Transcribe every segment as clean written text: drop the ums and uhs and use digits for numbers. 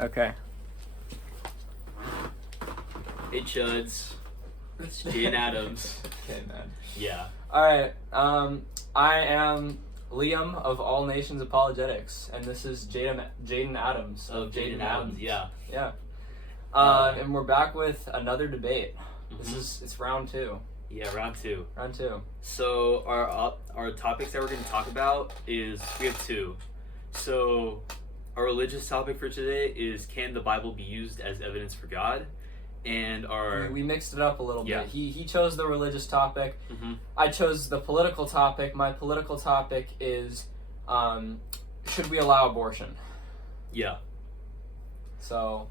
Okay. Hey Chuds, it's Jayden Adams. Okay, man. Yeah. Alright, I am Liam of All Nations Apologetics, and this is Jayden Adams Of Jayden Adams, yeah. Yeah. And we're back with another debate. It's round two. Yeah, round two. Round two. So our topics that we're going to talk about is, we have two. So our religious topic for today is, can the Bible be used as evidence for God? And we mixed it up a little Yeah. bit. He chose the religious topic. I chose the political topic. My political topic is, should we allow abortion? Yeah. So,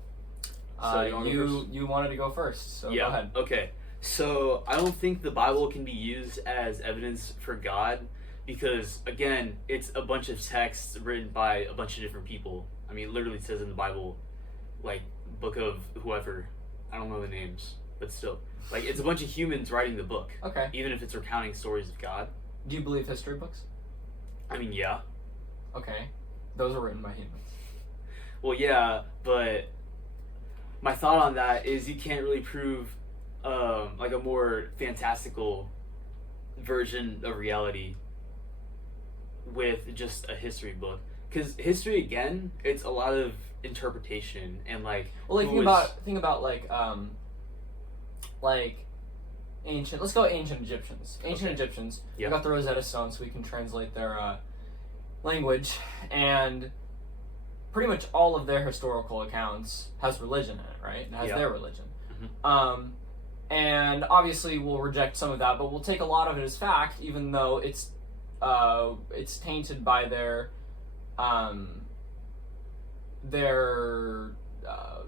you wanted to go first, so yeah. go ahead. Okay. So I don't think the Bible can be used as evidence for God because, again, it's a bunch of texts written by a bunch of different people. I mean, it literally says in the Bible, like, book of whoever. I don't know the names, but still. Like, it's a bunch of humans writing the book. Okay. Even if it's recounting stories of God. Do you believe history books? I mean, yeah. Okay. Those are written by humans. Well, yeah, but my thought on that is you can't really prove like a more fantastical version of reality with just a history book. Because history, again, it's a lot of interpretation and like. Well, like think about like ancient. Let's go ancient Egyptians. Ancient Egyptians. Yeah. We got the Rosetta Stone, so we can translate their language, and pretty much all of their historical accounts has religion in it, right? It has their religion. And obviously we'll reject some of that, but we'll take a lot of it as fact, even though it's tainted by their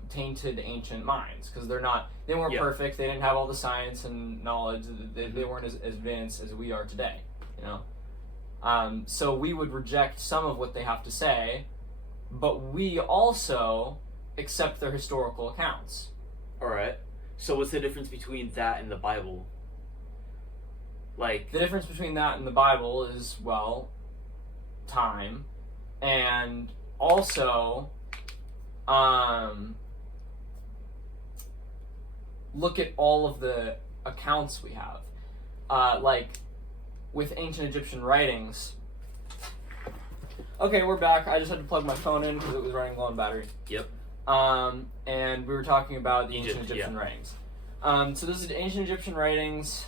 tainted ancient minds, because they weren't perfect. They didn't have all the science and knowledge. They weren't as advanced as we are today, you know. So we would reject some of what they have to say, but we also accept their historical accounts. All right. So what's the difference between that and the Bible? Like, the difference between that and the Bible is, well, time, and also look at all of the accounts we have. Like with ancient Egyptian writings. Okay, we're back. I just had to plug my phone in because it was running low on battery. Yep. And we were talking about the ancient Egypt, Egyptian writings. So this is ancient Egyptian writings.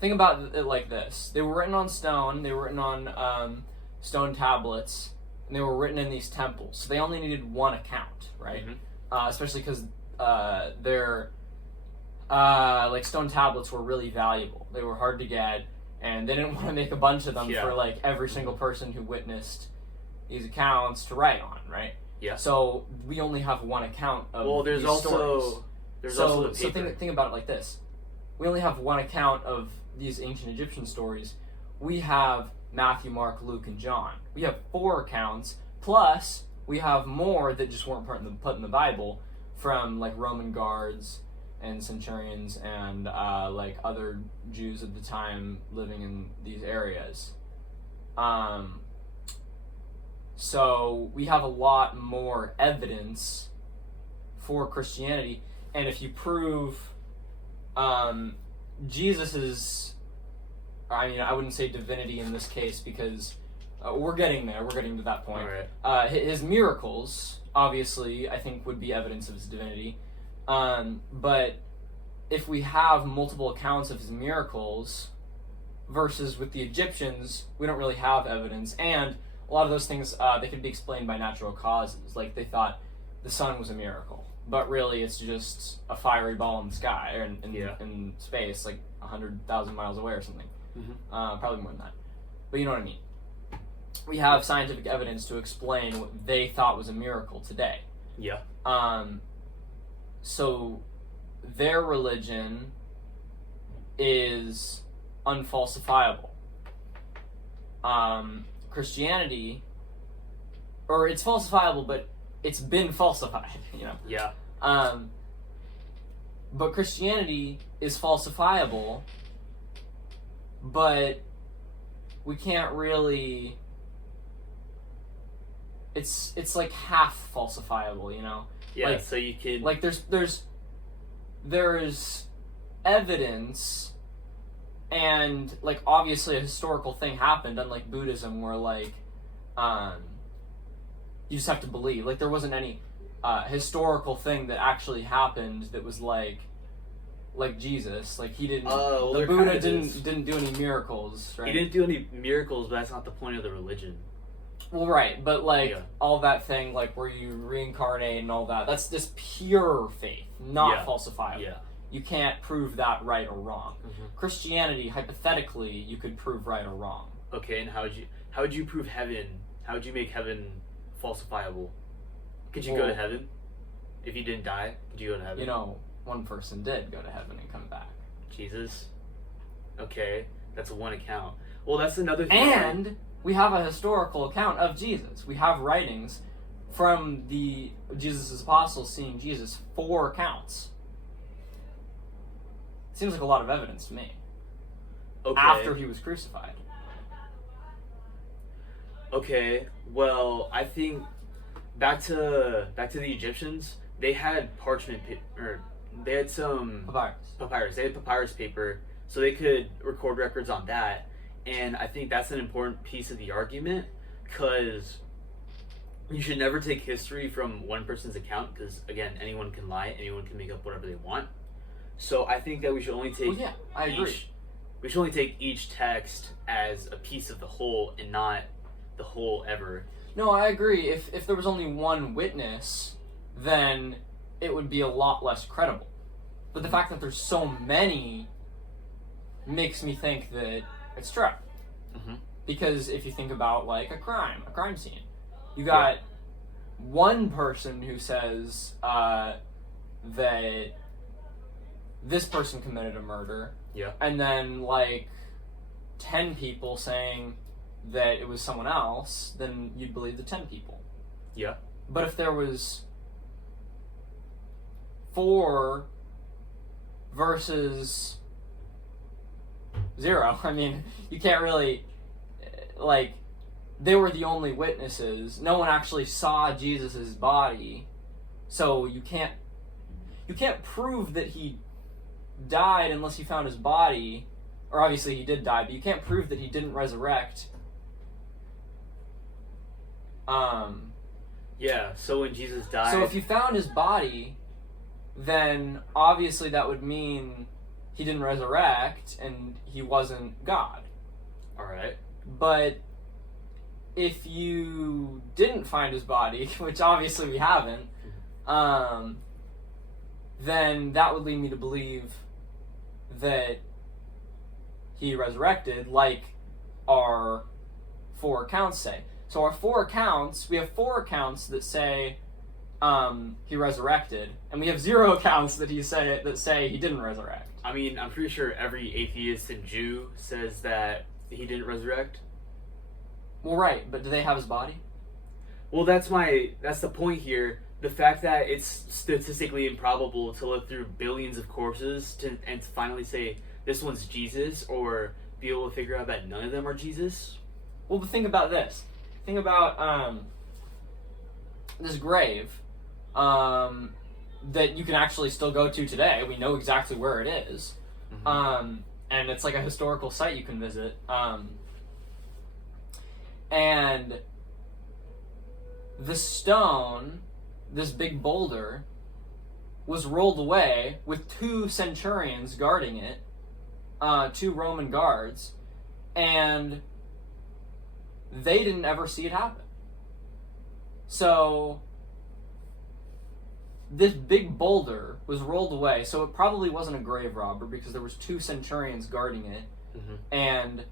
Think about it like this. They were written on stone. They were written on stone tablets. And they were written in these temples. So they only needed one account, right? Especially because their like stone tablets were really valuable. They were hard to get. And they didn't want to make a bunch of them for like every single person who witnessed these accounts to write on, right? Yeah. So we only have one account of there's these also stories. also the paper. So think about it like this: we only have one account of these ancient Egyptian stories. We have Matthew, Mark, Luke, and John. We have 4 accounts, plus we have more that just weren't put in the Bible from like Roman guards and centurions and like other Jews at the time living in these areas. So we have a lot more evidence for Christianity, and if you prove Jesus's, I mean, I wouldn't say divinity in this case because we're getting there. We're getting to that point. Right. His miracles, obviously, I think would be evidence of his divinity. But if we have multiple accounts of his miracles versus with the Egyptians, we don't really have evidence. And a lot of those things, they could be explained by natural causes. Like they thought the sun was a miracle, but really it's just a fiery ball in the sky or in space, like 100,000 miles away or something. Probably more than that. But you know what I mean. We have scientific evidence to explain what they thought was a miracle today. Yeah. So their religion is unfalsifiable. Christianity, or it's falsifiable, but it's been falsified, you know? Yeah. But Christianity is falsifiable, but we can't really it's like half falsifiable, you know. Yeah, Like, so you can like there's evidence, and like obviously a historical thing happened, unlike Buddhism where like you just have to believe. Like there wasn't any historical thing that actually happened that was like Jesus. Like he didn't the Buddha didn't do any miracles, right? He didn't do any miracles, but that's not the point of the religion. Well, right, but like Yeah. all that thing, like where you reincarnate and all that, that's just pure faith, not Yeah. falsifiable. Yeah. You can't prove that right or wrong. Mhm. Christianity, hypothetically, you could prove right or wrong. Okay, and how would you prove heaven? How would you make heaven falsifiable? Could you go Well- to heaven if you didn't die? Could you go to heaven? You know, one person did go to heaven and come back. Jesus. Okay, that's one account. Well, that's another thing. And we have a historical account of Jesus. We have writings from Jesus' apostles seeing Jesus, 4 accounts. Seems like a lot of evidence to me. Okay. After he was crucified. Okay. Well, I think back to the Egyptians. They had parchment or they had some papyrus. They had papyrus paper, so they could record records on that. And I think that's an important piece of the argument, because you should never take history from one person's account, because again, anyone can lie, anyone can make up whatever they want. So I think that we should only take Well, yeah, I agree. we should only take each text as a piece of the whole and not the whole ever. No, I agree. If there was only one witness, then it would be a lot less credible. But the fact that there's so many makes me think that it's true. Mhm. Because if you think about like a crime scene, you got one person who says that this person committed a murder, Yeah. and then like 10 people saying that it was someone else, then you'd believe the 10 people. Yeah. But if there was 4 versus 0, I mean, you can't really, like, they were the only witnesses. No one actually saw Jesus' body, so you can't prove that he died unless you found his body. Or obviously he did die, but you can't prove that he didn't resurrect. Yeah, so when Jesus died... So if you found his body, then obviously that would mean he didn't resurrect and he wasn't God. Alright. But if you didn't find his body, which obviously we haven't, then that would lead me to believe that he resurrected, like our 4 accounts say. So our 4 accounts, we have 4 accounts that say he resurrected, and we have 0 accounts that say he didn't resurrect. I mean, I'm pretty sure every atheist and Jew says that he didn't resurrect. Well, right, but do they have his body? Well, that's the point here. The fact that it's statistically improbable to look through billions of corpses and to finally say this one's Jesus, or be able to figure out that none of them are Jesus. Well, but think about this. Think about this grave that you can actually still go to today. We know exactly where it is. Mm-hmm. And it's like a historical site you can visit. And the stone, this big boulder, was rolled away with 2 centurions guarding it, 2 Roman guards, and they didn't ever see it happen. So this big boulder was rolled away, so it probably wasn't a grave robber because there was 2 centurions guarding it, and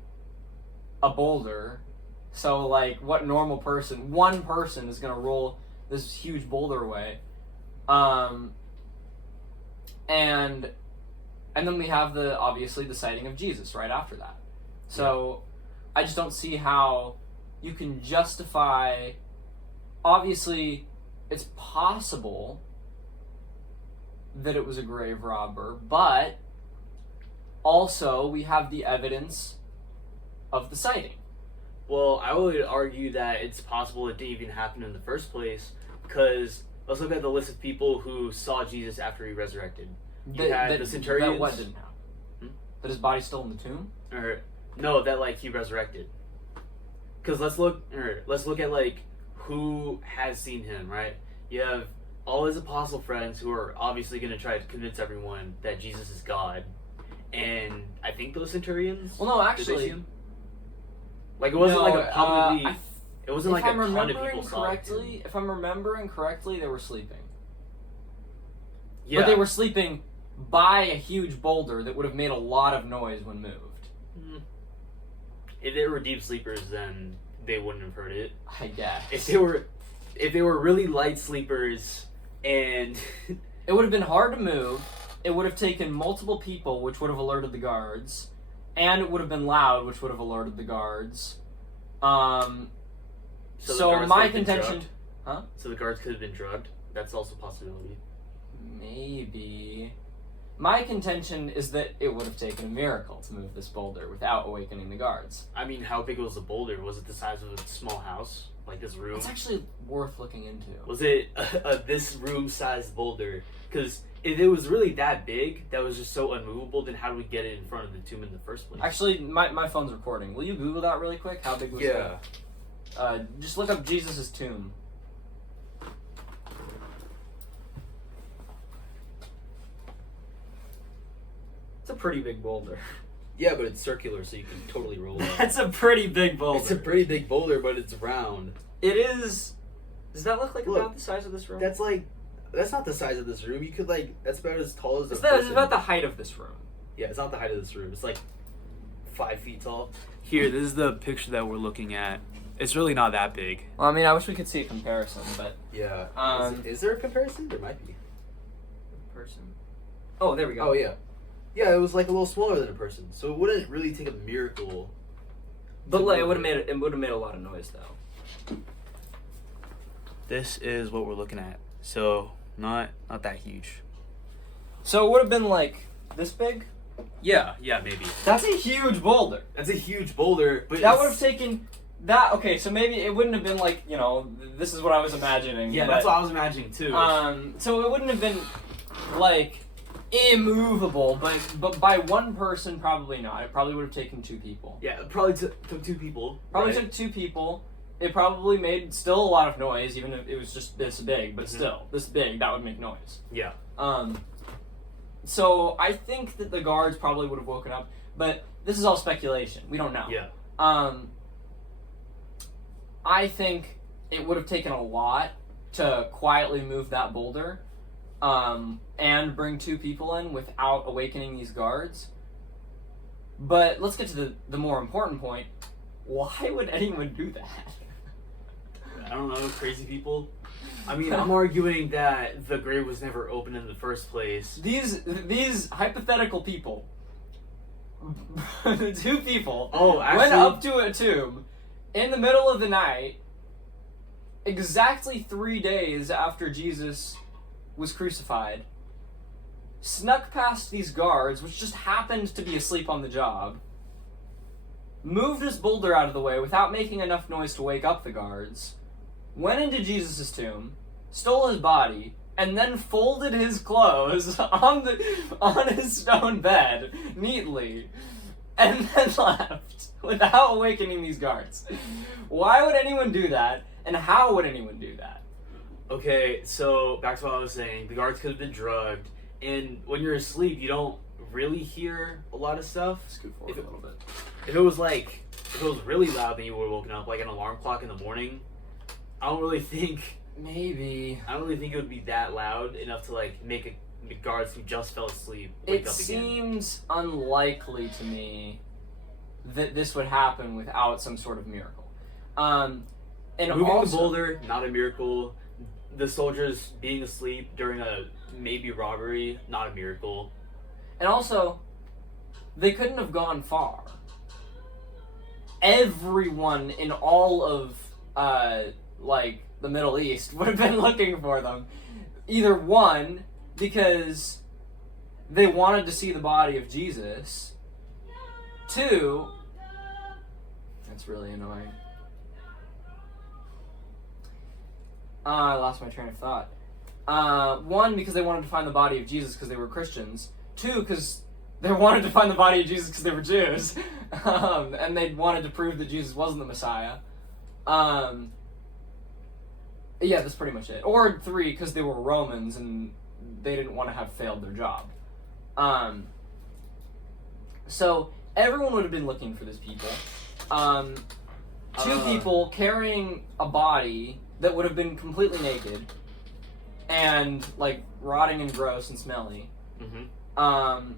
a boulder. So like, what normal person, one person is going to roll this huge boulder away? And then we have obviously the sighting of Jesus right after that. So I just don't see how you can justify. Obviously, it's possible that it was a grave robber, but also we have the evidence of the sighting. Well, I would argue that it's possible it didn't even happen in the first place, because let's look at the list of people who saw Jesus after he resurrected. You had the centurions. That what didn't happen? That his body's still in the tomb? Or no, that like he resurrected. Because let's look at like who has seen him, right? You have all his apostle friends who are obviously going to try to convince everyone that Jesus is God, and I think those centurions. Well, no, did they see actually, him? Like it wasn't like a publicly. It wasn't like if a I'm ton of remembering people saw correctly, him. if I'm remembering correctly, they were sleeping. Yeah. But they were sleeping by a huge boulder that would have made a lot of noise when moved. If they were deep sleepers, then they wouldn't have heard it. I guess. If they were really light sleepers, and it would have been hard to move. It would have taken multiple people, which would have alerted the guards, and it would have been loud, which would have alerted the guards. So My contention, huh? So the guards could have been drugged. That's also a possibility. Maybe. My contention is that it would have taken a miracle to move this boulder without awakening the guards. I mean, how big was the boulder? Was it the size of a small house, like this room? It's actually worth looking into. Was it this room-sized boulder? Because if it was really that big, that was just so unmovable, then how do we get it in front of the tomb in the first place? Actually, my phone's recording. Will you Google that really quick? How big was that? Just look up Jesus' tomb. It's a pretty big boulder. Yeah, but it's circular, so you can totally roll it. That's a pretty big boulder. It's a pretty big boulder, but it's round. It is. Does that look like Look, about the size of this room? That's not the size of this room. You could that's about as tall as a It's person. about the height of this room. Yeah, it's not the height of this room. It's like 5 feet tall. Here, this is the picture that we're looking at. It's really not that big. Well, I mean, I wish we could see a comparison, but Yeah. Is there a comparison? There might be. person. Oh, there we go. Oh yeah. Yeah, it was like a little smaller than a person, so it wouldn't really take a miracle. But like, it would have made a lot of noise though. This is what we're looking at. So not that huge. So it would have been like this big. Yeah, maybe. That's a huge boulder. That's a huge boulder, but that would have taken that. Okay, so maybe it wouldn't have been like this is what I was imagining. Yeah, but, that's what I was imagining too. So it wouldn't have been like immovable, but by one person probably not. It probably would have taken 2 people. Yeah, it probably took 2 people. Probably right? took 2 people. It probably made still a lot of noise, even if it was just this big. But still, this big, that would make noise. Yeah. So I think that the guards probably would have woken up, but this is all speculation. We don't know. Yeah. I think it would have taken a lot to quietly move that boulder, and bring 2 people in without awakening these guards. But let's get to the more important point. Why would anyone do that? I don't know, crazy people. I mean, I'm arguing that the grave was never opened in the first place. These hypothetical people, 2 people, actually, went up to a tomb in the middle of the night, exactly 3 days after Jesus was crucified, snuck past these guards, which just happened to be asleep on the job, moved this boulder out of the way without making enough noise to wake up the guards, went into Jesus' tomb, stole his body, and then folded his clothes on his stone bed neatly, and then left without awakening these guards. Why would anyone do that, and how would anyone do that? Okay, so back to what I was saying. The guards could have been drugged, and when you're asleep, you don't really hear a lot of stuff. Scoot forward a little bit. If it was really loud, then you would have woken up, like an alarm clock in the morning. I don't really think it would be that loud enough to make the guards who just fell asleep wake up again. It seems unlikely to me that this would happen without some sort of miracle. And moving also, the boulder, not a miracle. The soldiers being asleep during a maybe robbery, not a miracle. And also, they couldn't have gone far. Everyone in all of the Middle East would have been looking for them. Either 1, because they wanted to see the body of Jesus. 2, that's really annoying. I lost my train of thought. One, because they wanted to find the body of Jesus because they were Christians. Two, because they wanted to find the body of Jesus because they were Jews. And they wanted to prove that Jesus wasn't the Messiah. Yeah, that's pretty much it. Or three, because they were Romans and they didn't want to have failed their job. So everyone would have been looking for this people. Two people carrying a body that would have been completely naked and like rotting and gross and smelly. Mm-hmm.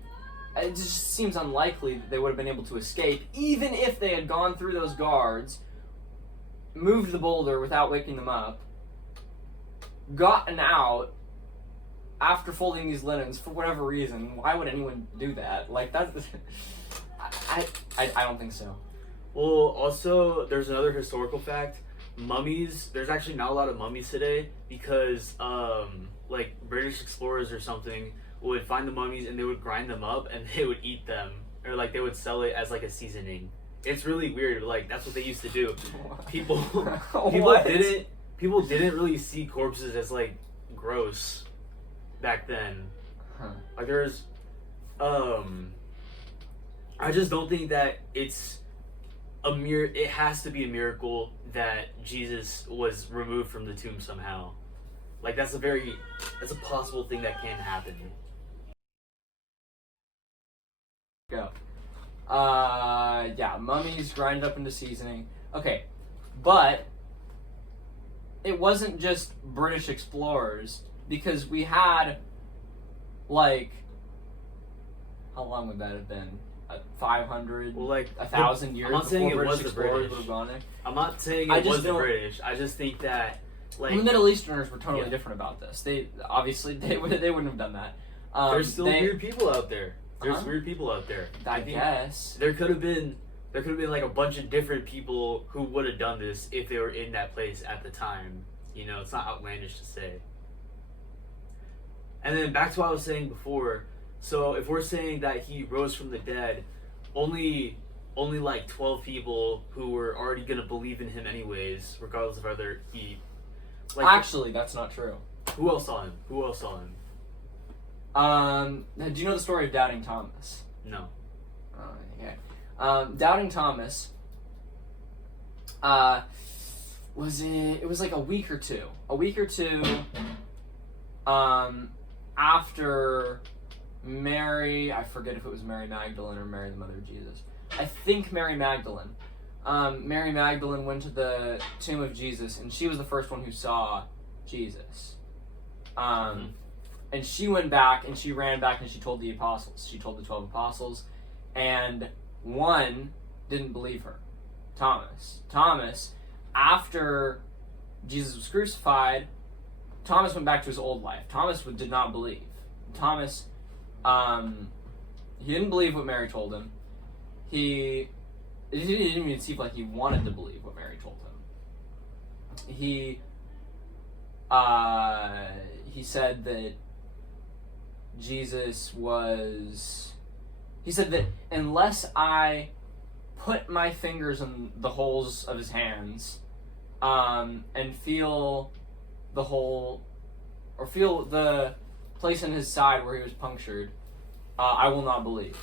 It just seems unlikely that they would have been able to escape, even if they had gone through those guards, moved the boulder without waking them up, gotten out after folding these linens for whatever reason. Why would anyone do that? Like, that's... I don't think so. Well, also, there's another historical fact. Mummies, there's actually not a lot of mummies today because, like, British explorers or something would find the mummies and they would grind them up and they would eat them. Or, like, they would sell it as, like, a seasoning. It's really weird. Like, that's what they used to do. People didn't really see corpses as, like, gross back then. Huh. Like, there's, I just don't think that it's it has to be a miracle that Jesus was removed from the tomb somehow. Like, that's a possible thing that can happen. Go. Yeah, mummies grind up into seasoning. Okay, but it wasn't just British explorers, because we had, like, how long would that have been? 500, well, like 1,000 years I'm not saying before it was British the explorers British. would have gone there? I'm not saying it was the British. I just think that, like, Well, the Middle Easterners were totally different about this. They obviously they wouldn't have done that. There's still weird people out there. There's weird people out there. I guess there could have been like a bunch of different people who would have done this if they were in that place at the time. You know, it's not outlandish to say. And then back to what I was saying before. So if we're saying that he rose from the dead, only like 12 people who were already gonna believe in him anyways, regardless of whether he. Like, actually, that's not true. Who else saw him? Do you know the story of Doubting Thomas? No. Oh, okay. Doubting Thomas. It was like a week or two. After Mary, I forget if it was Mary Magdalene or Mary the Mother of Jesus. I think Mary Magdalene. Mary Magdalene went to the tomb of Jesus, and she was the first one who saw Jesus. And she went back, and she ran back, and she told the apostles. She told the 12 apostles, and one didn't believe her. Thomas, after Jesus was crucified, Thomas went back to his old life. Thomas did not believe. Thomas, he didn't believe what Mary told him. It didn't even seem like he wanted to believe what Mary told him. He said that he said that unless I put my fingers in the holes of his hands, and feel the hole, or feel the place in his side where he was punctured, I will not believe.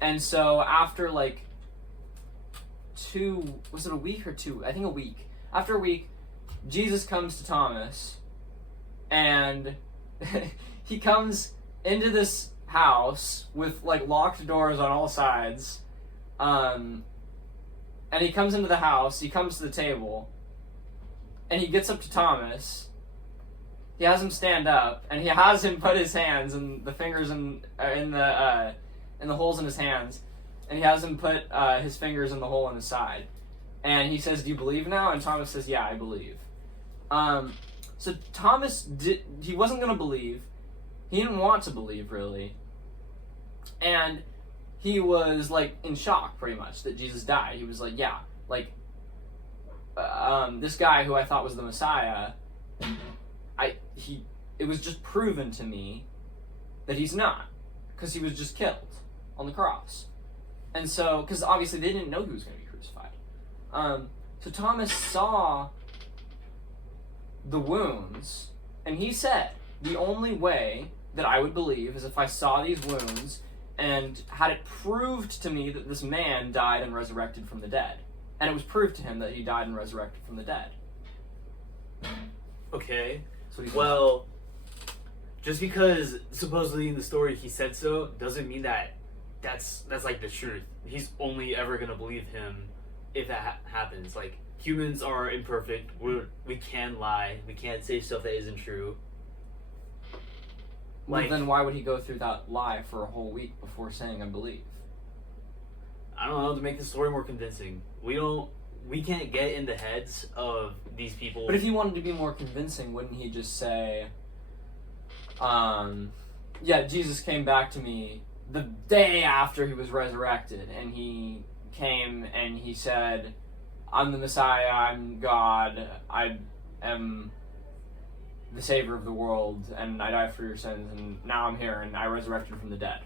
And so after like was it a week or two? I think a week. After a week, Jesus comes to Thomas, and he comes into this house with like locked doors on all sides, and he comes into the house, he comes to the table, and he gets up to Thomas. He has him stand up, and he has him put his hands and the fingers in the holes in his hands, and he has him put his fingers in the hole in his side. And he says, "Do you believe now?" And Thomas says, "Yeah, I believe." So Thomas he wasn't going to believe. He didn't want to believe, really. And he was, like, in shock, pretty much, that Jesus died. He was like, yeah, like, this guy who I thought was the Messiah, it was just proven to me that he's not, because he was just killed on the cross. And so, because obviously they didn't know he was going to be crucified. So Thomas saw the wounds, and he said, the only way that I would believe is if I saw these wounds and had it proved to me that this man died and resurrected from the dead. And it was proved to him that he died and resurrected from the dead. Okay. So Well, just because supposedly in the story he said so, doesn't mean that that's like the truth. He's only ever gonna believe him if that happens. Like, humans are imperfect. We can lie. We can't say stuff that isn't true. Well, then why would he go through that lie for a whole week before saying I believe? I don't know, to make the story more convincing. We can't get in the heads of these people. But if he wanted to be more convincing, wouldn't he just say, yeah, Jesus came back to me the day after he was resurrected, and he came and he said, I'm the Messiah, I'm God, I am the Savior of the world, and I died for your sins, and now I'm here, and I resurrected from the dead.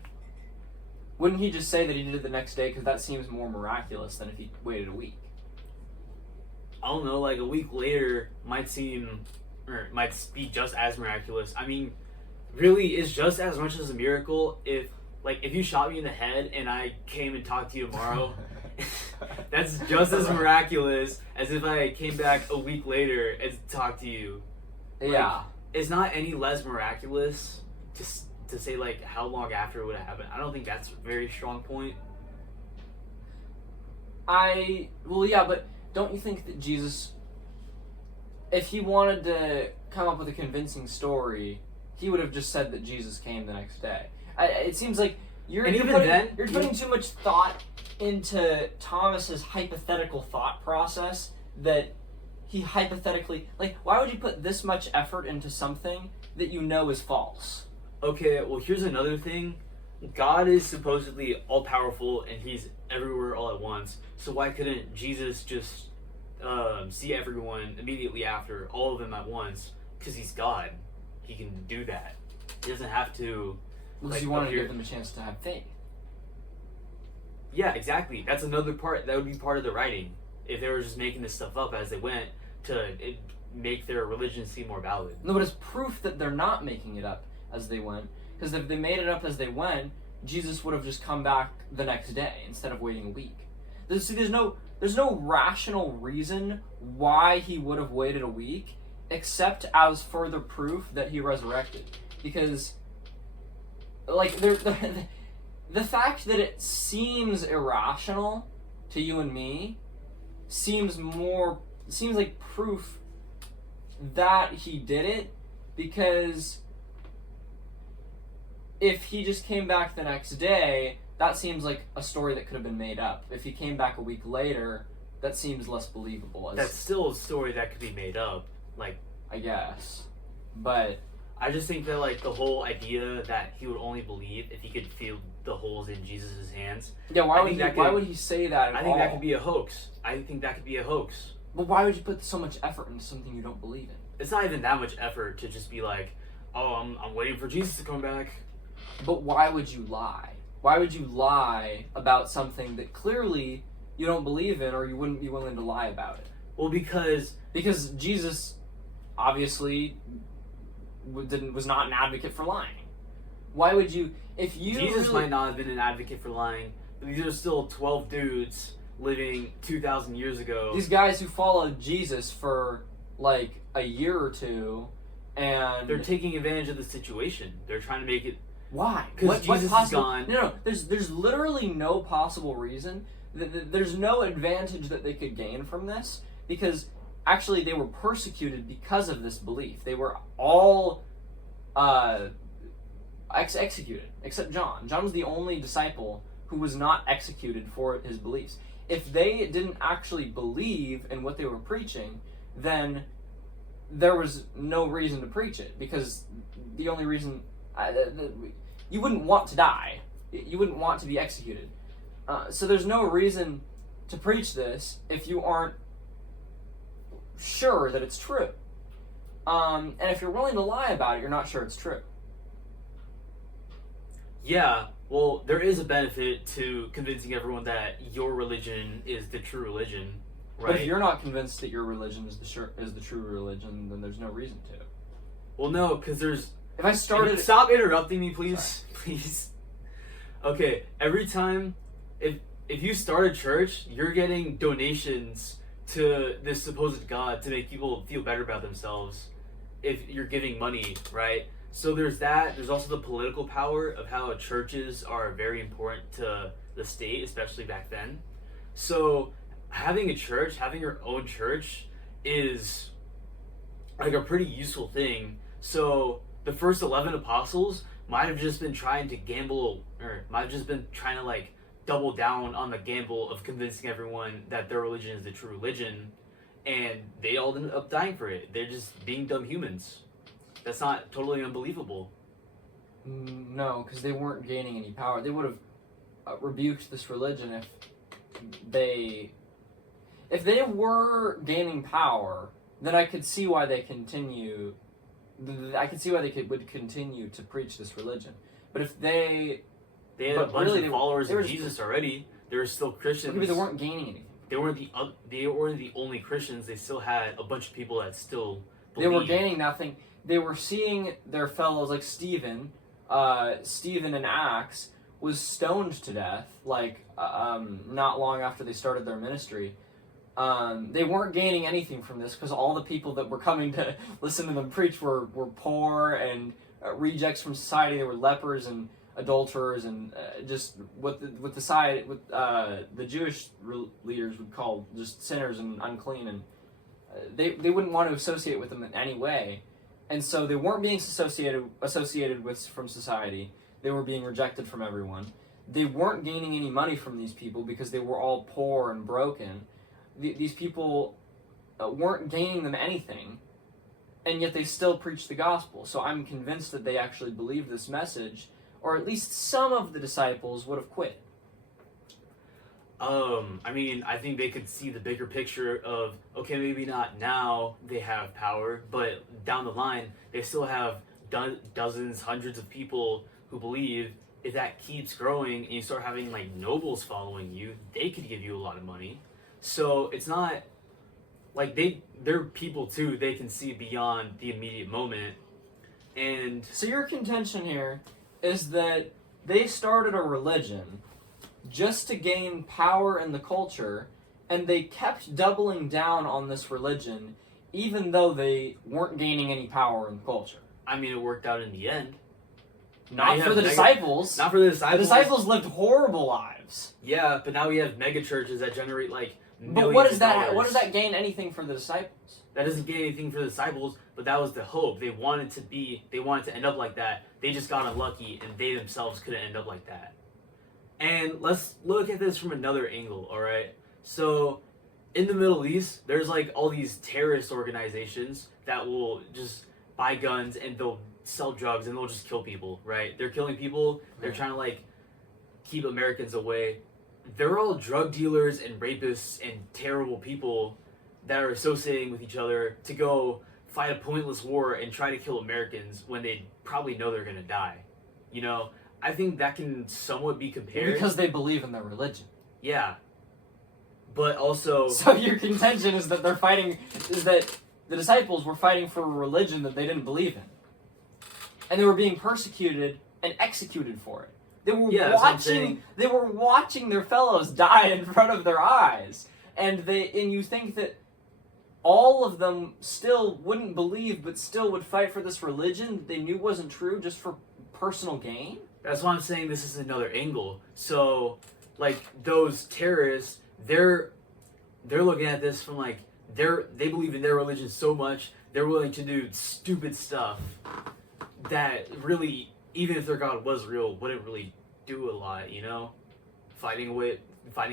Wouldn't he just say that he did it the next day, because that seems more miraculous than if he waited a week? I don't know, like a week later might be just as miraculous. I mean, really, it's just as much as a miracle if you shot me in the head and I came and talked to you tomorrow. That's just as miraculous as if I came back a week later and talked to you. Yeah. It's not any less miraculous to say, like, how long after it would have happened. I don't think that's a very strong point. Well, yeah, but don't you think that Jesus, if he wanted to come up with a convincing story, he would have just said that Jesus came the next day? It seems like you're putting too much thought into Thomas's hypothetical thought process that he hypothetically, like, why would you put this much effort into something that you know is false? Okay, well, here's another thing. God is supposedly all-powerful and he's everywhere all at once, so why couldn't Jesus just see everyone immediately after, all of them at once? Because he's God. He can do that. He doesn't have to... Because you want to give them a chance to have faith. Yeah, exactly. That's another part. That would be part of the writing. If they were just making this stuff up as they went to make their religion seem more valid. No, but it's proof that they're not making it up as they went. Because if they made it up as they went, Jesus would have just come back the next day instead of waiting a week. There's no rational reason why he would have waited a week except as further proof that he resurrected. Because, like, the fact that it seems irrational to you and me seems like proof that he did it, because if he just came back the next day, that seems like a story that could have been made up. If he came back a week later, that seems less believable. That's still a story that could be made up, like, I guess. But I just think that, like, the whole idea that he would only believe if he could feel the holes in Jesus' hands. Yeah, why would he say that at all? I think that could be a hoax. But why would you put so much effort into something you don't believe in? It's not even that much effort to just be like, oh, I'm waiting for Jesus to come back. But why would you lie? Why would you lie about something that clearly you don't believe in, or you wouldn't be willing to lie about it? Well, because Jesus obviously was not an advocate for lying. Why would you, if you Jesus might not have been an advocate for lying, but these are still 12 dudes living 2,000 years ago. These guys who followed Jesus for like a year or two, and they're taking advantage of the situation. They're trying to make it. Why? Because Jesus is gone. No. There's literally no possible reason. There's no advantage that they could gain from this, because actually they were persecuted because of this belief. They were all executed except John. John was the only disciple who was not executed for his beliefs. If they didn't actually believe in what they were preaching, then there was no reason to preach it, because the only reason you wouldn't want to die, you wouldn't want to be executed. So there's no reason to preach this if you aren't sure that it's true. And if you're willing to lie about it, you're not sure it's true. Yeah, well, there is a benefit to convincing everyone that your religion is the true religion, But if you're not convinced that your religion is the true religion, then there's no reason to. Well, no, because there's... If I started... Stop interrupting me, please. Sorry. Please. Okay, every time... If you start a church, you're getting donations to this supposed God to make people feel better about themselves if you're giving money, right? So there's that. There's also the political power of how churches are very important to the state, especially back then. So having a church, having your own church is like a pretty useful thing. So the first 11 apostles might have just been trying to gamble, or might have just been trying to like double down on the gamble of convincing everyone that their religion is the true religion, and they all ended up dying for it. They're just being dumb humans. That's not totally unbelievable. No, because they weren't gaining any power. They would have rebuked this religion if they were gaining power. Then I could see why they continue. I could see why they would continue to preach this religion. But if they had a bunch of followers of Jesus already. They were still Christians. But they weren't gaining anything. They weren't the only Christians. They still had a bunch of people that still believed. They were gaining nothing. They were seeing their fellows like Stephen in Acts was stoned to death, like not long after they started their ministry. They weren't gaining anything from this because all the people that were coming to listen to them preach were poor and rejects from society. They were lepers and adulterers and just what the Jewish leaders would call just sinners and unclean, and they wouldn't want to associate with them in any way. And so they weren't being associated with from society. They were being rejected from everyone. They weren't gaining any money from these people because they were all poor and broken. These people weren't gaining them anything, and yet they still preached the gospel. So I'm convinced that they actually believed this message, or at least some of the disciples would have quit. I mean, I think they could see the bigger picture of, okay, maybe not now they have power, but down the line, they still have dozens, hundreds of people who believe. If that keeps growing and you start having, like, nobles following you, they could give you a lot of money. So it's not, like, they're people, too. They can see beyond the immediate moment. And so your contention here is that they started a religion just to gain power in the culture, and they kept doubling down on this religion even though they weren't gaining any power in the culture. I mean, it worked out in the end. Not for the disciples. Not for the disciples. The disciples lived horrible lives. Yeah, but now we have mega churches that generate like millions. But what does of dollars. What does that gain anything for the disciples? That doesn't gain anything for the disciples, but that was the hope. They wanted to end up like that. They just got unlucky, and they themselves couldn't end up like that. And let's look at this from another angle, all right? So, in the Middle East, there's like all these terrorist organizations that will just buy guns and they'll sell drugs and they'll just kill people, right? They're killing people. They're trying to like keep Americans away. They're all drug dealers and rapists and terrible people that are associating with each other to go fight a pointless war and try to kill Americans when they probably know they're going to die. You know, I think that can somewhat be compared. Because they believe in their religion. Yeah. But also... So your contention is that that the disciples were fighting for a religion that they didn't believe in. And they were being persecuted and executed for it. They were watching their fellows die in front of their eyes. And you think that all of them still wouldn't believe, but still would fight for this religion that they knew wasn't true just for personal gain? That's why I'm saying this is another angle. So, like, those terrorists, they're looking at this from, like, they believe in their religion so much, they're willing to do stupid stuff that really, even if their God was real, wouldn't really do a lot, you know? Fighting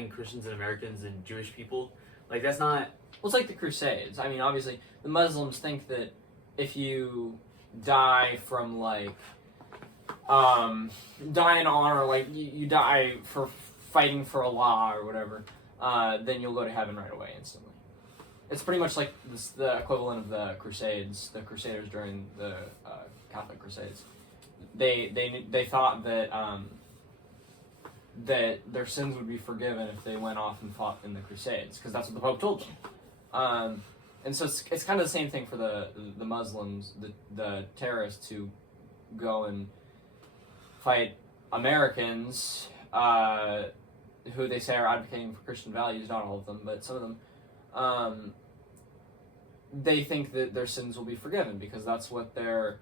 Christians and Americans and Jewish people. Like, that's not... Well, it's like the Crusades. I mean, obviously, the Muslims think that if you die from, like, die in honor, like, you die for fighting for Allah or whatever, then you'll go to heaven right away instantly. It's pretty much like the equivalent of the Crusades, the Crusaders during the Catholic Crusades. They thought that that their sins would be forgiven if they went off and fought in the Crusades, because that's what the Pope told them. And so it's kind of the same thing for the Muslims, the terrorists who go and fight Americans, who they say are advocating for Christian values. Not all of them, but some of them. They think that their sins will be forgiven because that's what their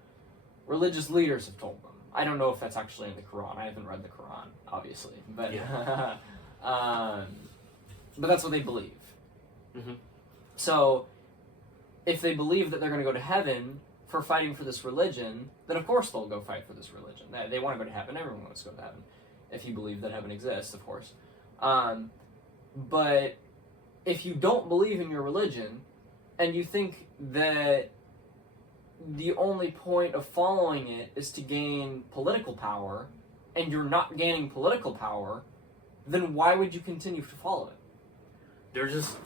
religious leaders have told them. I don't know if that's actually in the Quran. I haven't read the Quran, obviously, but Yeah. but that's what they believe. Mm-hmm. So, if they believe that they're going to go to heaven for fighting for this religion, then of course they'll go fight for this religion. They want to go to heaven. Everyone wants to go to heaven, if you believe that heaven exists, of course. But if you don't believe in your religion, and you think that the only point of following it is to gain political power, and you're not gaining political power, then why would you continue to follow it? They're just...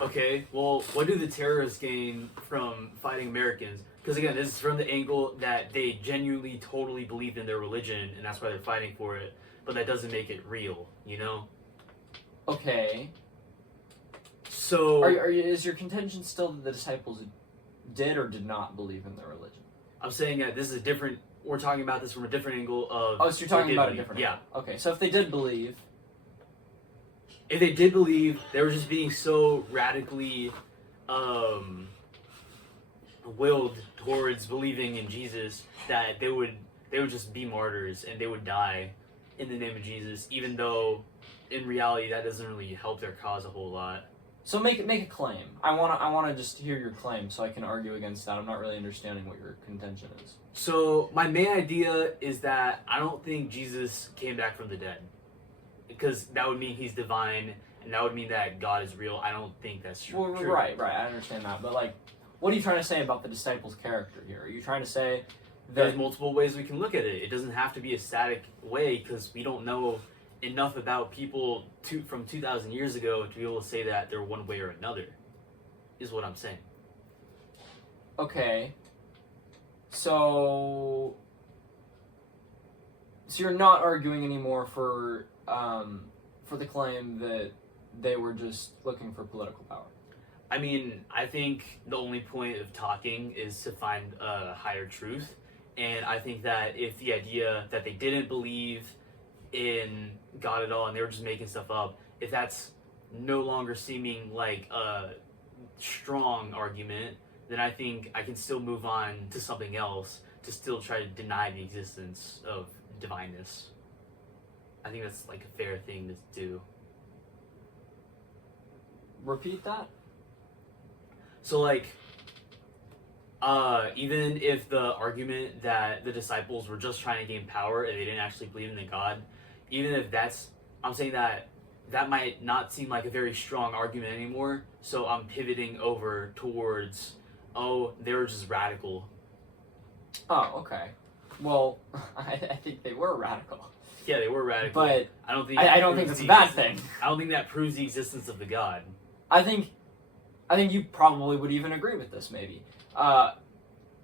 Okay, well, what do the terrorists gain from fighting Americans? Because again, this is from the angle that they genuinely, totally believe in their religion, and that's why they're fighting for it. But that doesn't make it real, you know? Okay. So... Is your contention still that the disciples did or did not believe in their religion? I'm saying that this is a different... We're talking about this from a different angle of... Oh, so you're talking about a believe. different Yeah. angle. Okay, so if they did believe... If they did believe, they were just being so radically willed towards believing in Jesus that they would just be martyrs and they would die in the name of Jesus, even though in reality that doesn't really help their cause a whole lot. So make a claim. I wanna just hear your claim so I can argue against that. I'm not really understanding what your contention is. So my main idea is that I don't think Jesus came back from the dead. Because that would mean he's divine, and that would mean that God is real. I don't think that's true. Well, right, I understand that. But, like, what are you trying to say about the disciples' character here? Are you trying to say that... There's multiple ways we can look at it. It doesn't have to be a static way, because we don't know enough about people from 2,000 years ago to be able to say that they're one way or another, is what I'm saying. Okay. So you're not arguing anymore for the claim that they were just looking for political power. I mean, I think the only point of talking is to find a higher truth, and I think that if the idea that they didn't believe in God at all and they were just making stuff up, if that's no longer seeming like a strong argument, then I think I can still move on to something else to still try to deny the existence of divineness. I think that's like a fair thing to do. Repeat that? So like, even if the argument that the disciples were just trying to gain power and they didn't actually believe in the God, even if that's, I'm saying that might not seem like a very strong argument anymore, so I'm pivoting over towards, oh, they were just radical. Oh, okay. Well, I think they were radical. Yeah, they were radical. But I don't think that's a bad thing. I don't think that proves the existence of the God. I think you probably would even agree with this, maybe.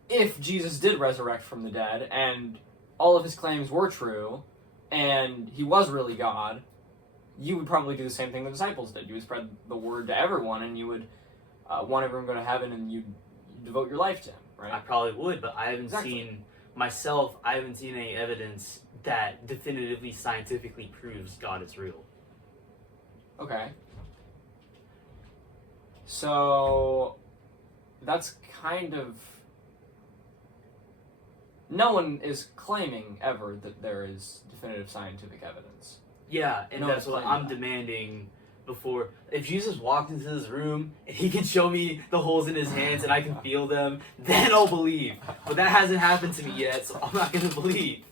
If Jesus did resurrect from the dead, and all of his claims were true, and he was really God, you would probably do the same thing the disciples did. You would spread the word to everyone, and you would want everyone to go to heaven, and you'd devote your life to him, right? I probably would, but I haven't seen any evidence that definitively scientifically proves God is real. Okay. So that's kind of... No one is claiming ever that there is definitive scientific evidence. Yeah, and No that's one's what claiming I'm that. demanding before. If Jesus walked into this room and he can show me the holes in his hands and I can feel them, then I'll believe. But that hasn't happened to me yet, so I'm not going to believe.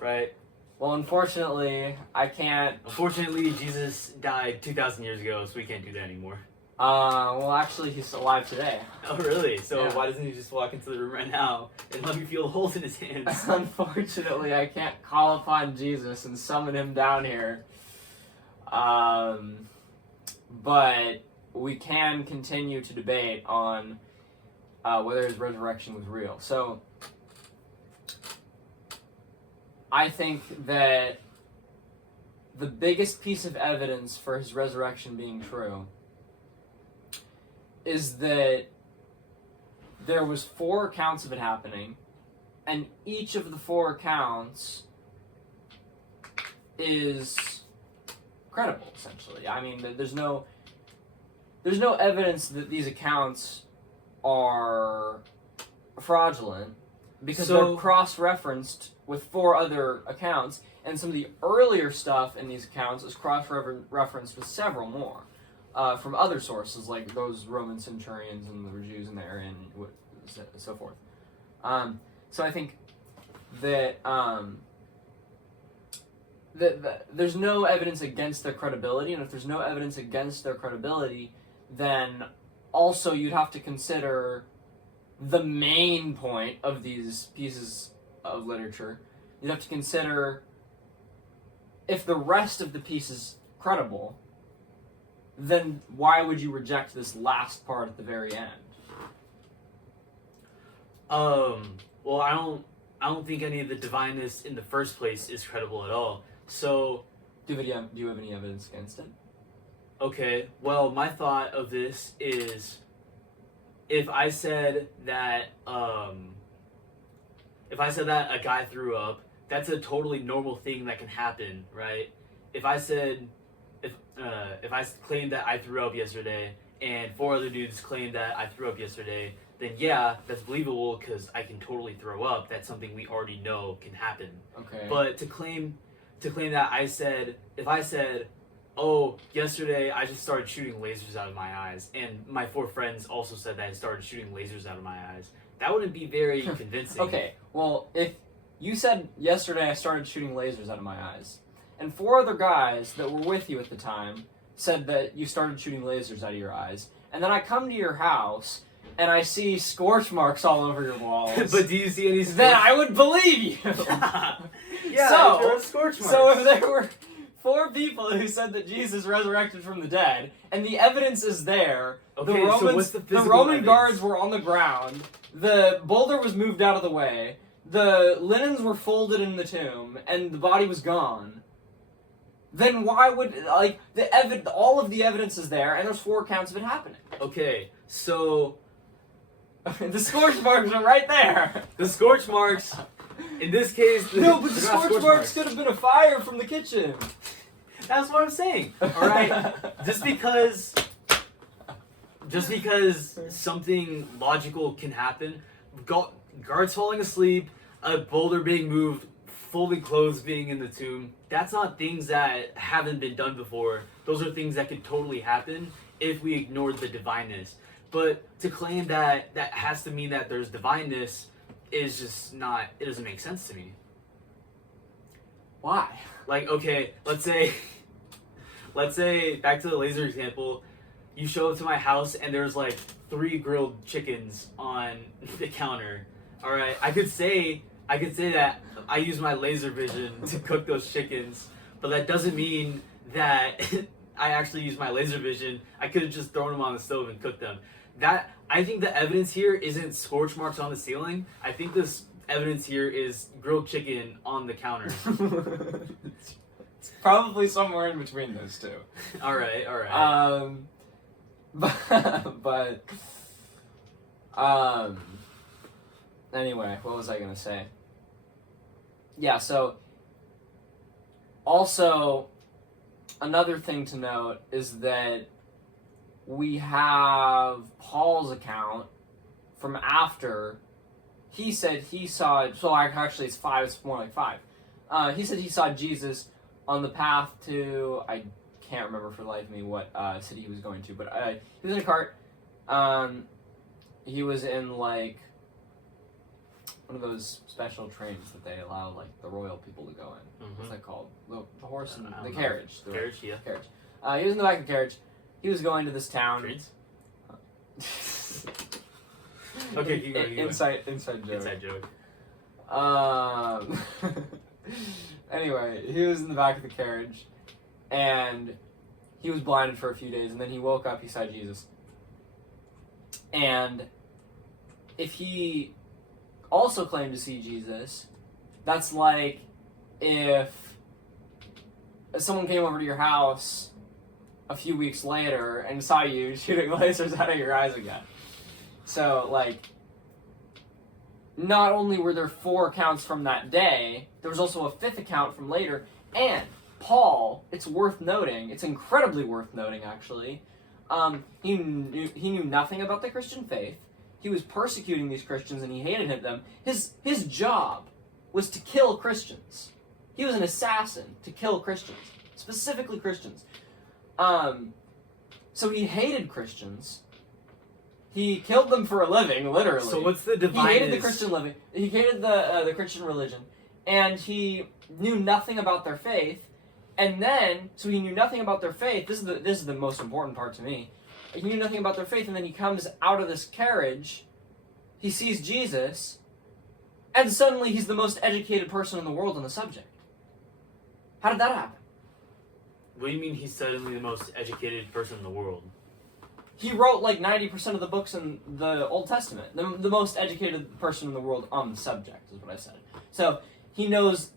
Right? Well, unfortunately, I can't... Unfortunately, Jesus died 2,000 years ago, so we can't do that anymore. Well, actually, he's alive today. Oh, really? So Yeah. why doesn't he just walk into the room right now and let me feel the holes in his hands? Unfortunately, I can't call upon Jesus and summon him down here. But we can continue to debate on whether his resurrection was real. So, I think that the biggest piece of evidence for his resurrection being true is that there was 4 accounts of it happening, and each of the 4 accounts is credible, essentially. I mean, there's no evidence that these accounts are fraudulent because they're cross-referenced with 4 other accounts, and some of the earlier stuff in these accounts is cross-referenced with several more from other sources, like those Roman centurions and the Jews in there and so forth. So I think that that there's no evidence against their credibility, and if there's no evidence against their credibility, then also you'd have to consider the main point of these pieces of literature. You'd have to consider if the rest of the piece is credible, then why would you reject this last part at the very end? Well, I don't think any of the divineness in the first place is credible at all. So, do you have any evidence against it? Okay, well, my thought of this is, if I said that a guy threw up, that's a totally normal thing that can happen, right? If I claimed that I threw up yesterday, and 4 other dudes claimed that I threw up yesterday, then yeah, that's believable because I can totally throw up. That's something we already know can happen. Okay. But to claim that if I said, oh, yesterday I just started shooting lasers out of my eyes, and my 4 friends also said that I started shooting lasers out of my eyes, that wouldn't be very convincing. Okay, well, if you said yesterday I started shooting lasers out of my eyes, and 4 other guys that were with you at the time said that you started shooting lasers out of your eyes, and then I come to your house and I see scorch marks all over your walls. But do you see any scorch? Then I would believe you. Yeah, so, there are scorch marks. So if there were 4 people who said that Jesus resurrected from the dead, and the evidence is there, okay, the Romans, so what's the Roman evidence? guards were on the ground, the boulder was moved out of the way, the linens were folded in the tomb, and the body was gone. Then why would, like, all of the evidence is there, and there's 4 accounts of it happening. Okay, so the scorch marks are right there. the scorch marks, in this case, No, but the scorch marks could have been a fire from the kitchen. That's what I'm saying. All right, just because something logical can happen, guards falling asleep, a boulder being moved, folded clothes being in the tomb, that's not things that haven't been done before. Those are things that could totally happen if we ignored the divineness. But to claim that has to mean that there's divineness is just not, it doesn't make sense to me. Why? Like, okay, let's say, back to the laser example, you show up to my house and there's like 3 grilled chickens on the counter. Alright, I could say that I use my laser vision to cook those chickens, but that doesn't mean that I actually use my laser vision. I could have just thrown them on the stove and cooked them. I think the evidence here isn't scorch marks on the ceiling. I think this evidence here is grilled chicken on the counter. It's probably somewhere in between those 2. All right. But anyway, what was I gonna say? Yeah, so also another thing to note is that we have Paul's account from after he said he saw, so actually it's 5, it's more like 5. He said he saw Jesus on the path to, I can't remember for the life of me what city he was going to, but he was in a cart. He was in like one of those special trains that they allow like the royal people to go in. Mm-hmm. What's that called? The horse and the carriage. The carriage, yeah. Carriage. He was in the back of the carriage. He was going to this town. Trains? Okay, keep going. Inside joke. Inside joke. Anyway, he was in the back of the carriage, and he was blinded for a few days, and then he woke up, he saw Jesus. And if he also claimed to see Jesus, that's like if someone came over to your house a few weeks later and saw you shooting lasers out of your eyes again. So, like, not only were there 4 accounts from that day, there was also a 5th account from later, and Paul, it's worth noting, it's incredibly worth noting actually, he knew nothing about the Christian faith, he was persecuting these Christians and he hated them. His job was to kill Christians. He was an assassin to kill Christians, specifically Christians. So he hated Christians. He killed them for a living, literally. So what's the divine? He hated the Christian living. He hated the Christian religion, and he knew nothing about their faith. And then, so he knew nothing about their faith. This is the most important part to me. He knew nothing about their faith, and then he comes out of this carriage. He sees Jesus, and suddenly he's the most educated person in the world on the subject. How did that happen? What do you mean he's suddenly the most educated person in the world? He wrote like 90% of the books in the Old Testament. The most educated person in the world on the subject is what I said. So he knows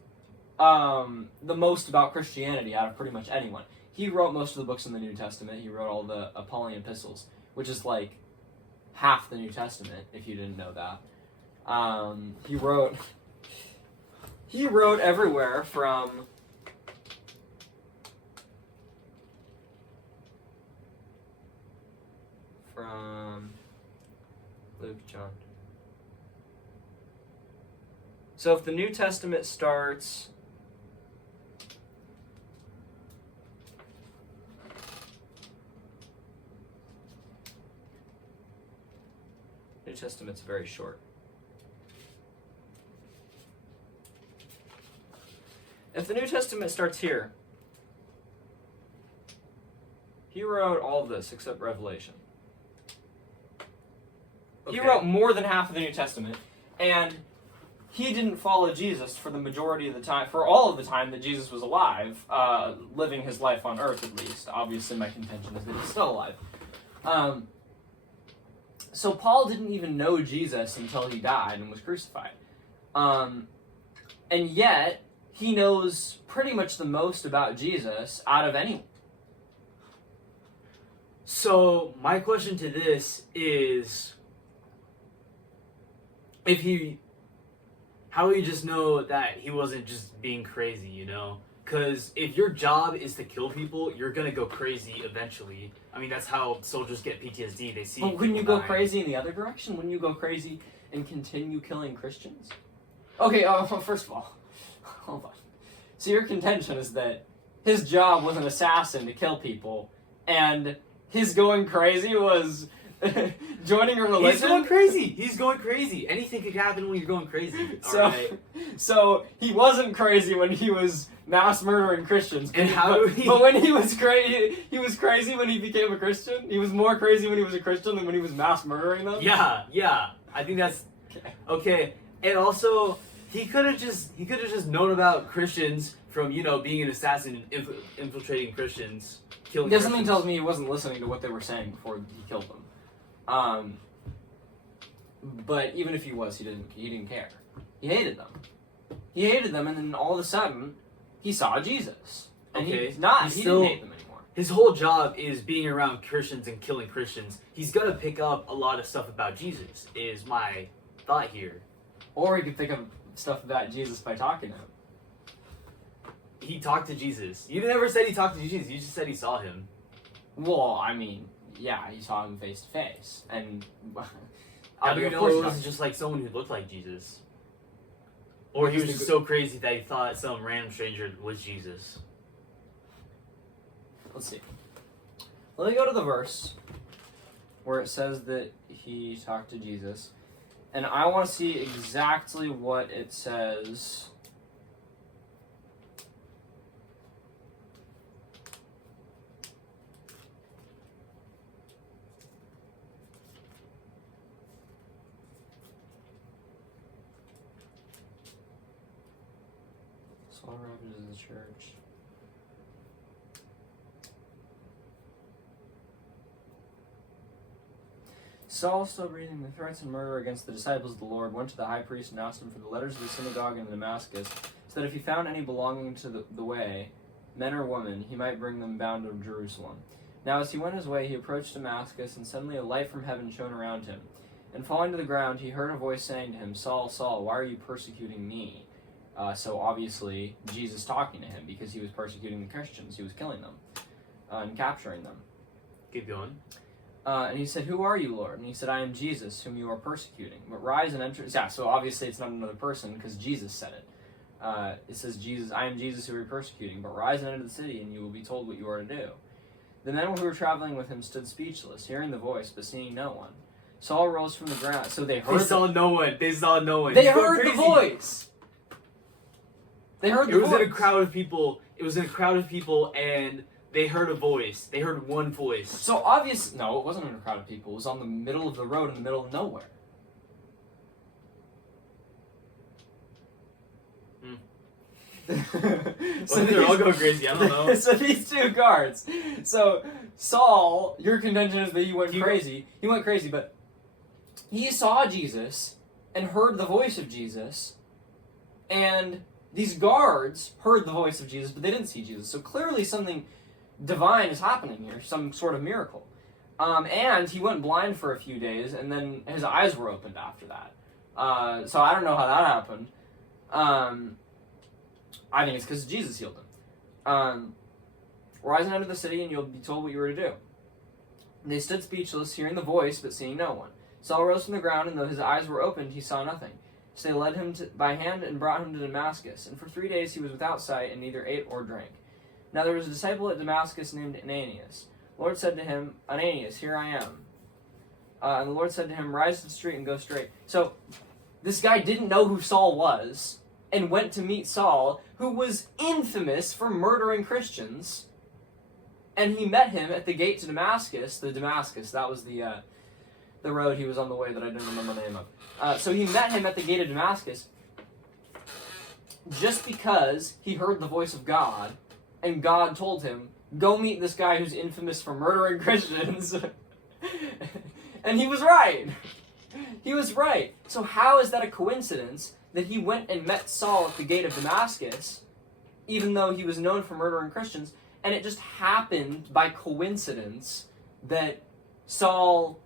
the most about Christianity out of pretty much anyone. He wrote most of the books in the New Testament. He wrote all the Pauline epistles, which is like half the New Testament, if you didn't know that. He wrote everywhere from Luke, John. So if the New Testament starts New Testament's very short. If the New Testament starts here, he wrote all of this except Revelation. Okay. He wrote more than half of the New Testament, and he didn't follow Jesus for the majority of the time, for all of the time that Jesus was alive, living his life on earth at least. Obviously, my contention is that he's still alive. So Paul didn't even know Jesus until he died and was crucified. And yet, he knows pretty much the most about Jesus out of anyone. So, my question to this is, how do you just know that he wasn't just being crazy, you know? Because if your job is to kill people, you're going to go crazy eventually. I mean, that's how soldiers get PTSD. They see. But wouldn't you go crazy in the other direction? Wouldn't you go crazy and continue killing Christians? Okay, first of all, hold on. So your contention is that his job was an assassin to kill people, and his going crazy was joining a religion? He's going crazy. He's going crazy. Anything could happen when you're going crazy. So he wasn't crazy when he was mass murdering Christians. But when he was crazy when he became a Christian. He was more crazy when he was a Christian than when he was mass murdering them. Yeah. I think that's okay. And also, he could have just known about Christians from being an assassin, infiltrating Christians, killing. There's something tells me he wasn't listening to what they were saying before he killed them. But even if he was, he didn't care. He hated them, and then all of a sudden, he saw Jesus, and he didn't hate them anymore. His whole job is being around Christians and killing Christians. He's gonna pick up a lot of stuff about Jesus. Is my thought here. Or he could pick up stuff about Jesus by talking to him. He talked to Jesus. You never said he talked to Jesus. You just said he saw him. Well, I mean, yeah, he saw him face to face, and how do you know it was just like someone who looked like Jesus? Or he was just so crazy that he thought some random stranger was Jesus. Let's see. Let me go to the verse where it says that he talked to Jesus, and I want to see exactly what it says. Saul Rapids is the church. Saul, still breathing the threats and murder against the disciples of the Lord, went to the high priest and asked him for the letters of the synagogue in Damascus, so that if he found any belonging to the way, men or women, he might bring them bound to Jerusalem. Now as he went his way, he approached Damascus, and suddenly a light from heaven shone around him. And falling to the ground, he heard a voice saying to him, Saul, Saul, why are you persecuting me? So obviously, Jesus talking to him, because he was persecuting the Christians. He was killing them and capturing them. Keep going. And he said, who are you, Lord? And he said, I am Jesus, whom you are persecuting. But rise and enter... Yeah, so obviously it's not another person, because Jesus said it. It says, Jesus, I am Jesus who you are persecuting. But rise and enter the city, and you will be told what you are to do. The men who were traveling with him stood speechless, hearing the voice, but seeing no one. Saul rose from the ground. So they heard... They saw no one. They saw no one. They heard the voice! They heard the voice. It was in a crowd of people. It was in a crowd of people, and... They heard a voice. They heard one voice. So no, it wasn't in a crowd of people. It was on the middle of the road in the middle of nowhere. So they're all going crazy. I don't know. So these two guards. So Saul, your contention is that he went crazy. He went crazy, but he saw Jesus and heard the voice of Jesus, and these guards heard the voice of Jesus, but they didn't see Jesus. So clearly something divine is happening here, some sort of miracle. And he went blind for a few days, and then his eyes were opened after that. So I don't know how that happened. I think it's because Jesus healed him. Rise and enter the city, and you'll be told what you were to do. And they stood speechless, hearing the voice, but seeing no one. Saul rose from the ground, and though his eyes were opened, he saw nothing. So they led him by hand and brought him to Damascus. And for 3 days he was without sight, and neither ate or drank. Now there was a disciple at Damascus named Ananias. The Lord said to him, Ananias, here I am. And the Lord said to him, rise to the street and go straight. So this guy didn't know who Saul was, and went to meet Saul, who was infamous for murdering Christians. And he met him at the gate to Damascus. That was the road he was on the way that I didn't remember the name of. So he met him at the gate of Damascus just because he heard the voice of God, and God told him, go meet this guy who's infamous for murdering Christians. And he was right. He was right. So how is that a coincidence that he went and met Saul at the gate of Damascus, even though he was known for murdering Christians, and it just happened by coincidence that Saul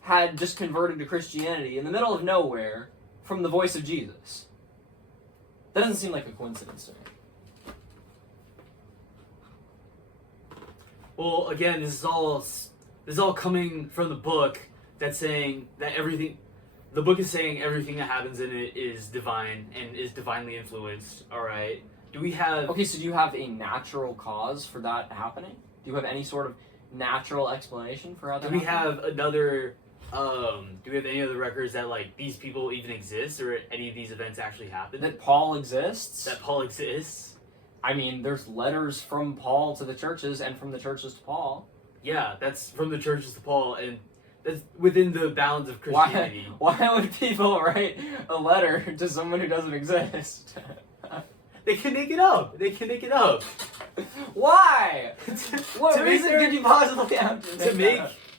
had just converted to Christianity in the middle of nowhere from the voice of Jesus? That doesn't seem like a coincidence to me. Well, again, this is all coming from the book that's saying that everything. The book is saying everything that happens in it is divine and is divinely influenced. All right. Do we have? Okay, so do you have a natural cause for that happening? Do you have any sort of natural explanation for how that? Do we have another? Do we have any other records that like these people even exist, or any of these events actually happen? That Paul exists? That Paul exists? I mean, there's letters from Paul to the churches and from the churches to Paul. Yeah, that's from the churches to Paul, and that's within the bounds of Christianity. Why would people write a letter to someone who doesn't exist? They can make it up. They can make it up. Why? What to reason could you possibly have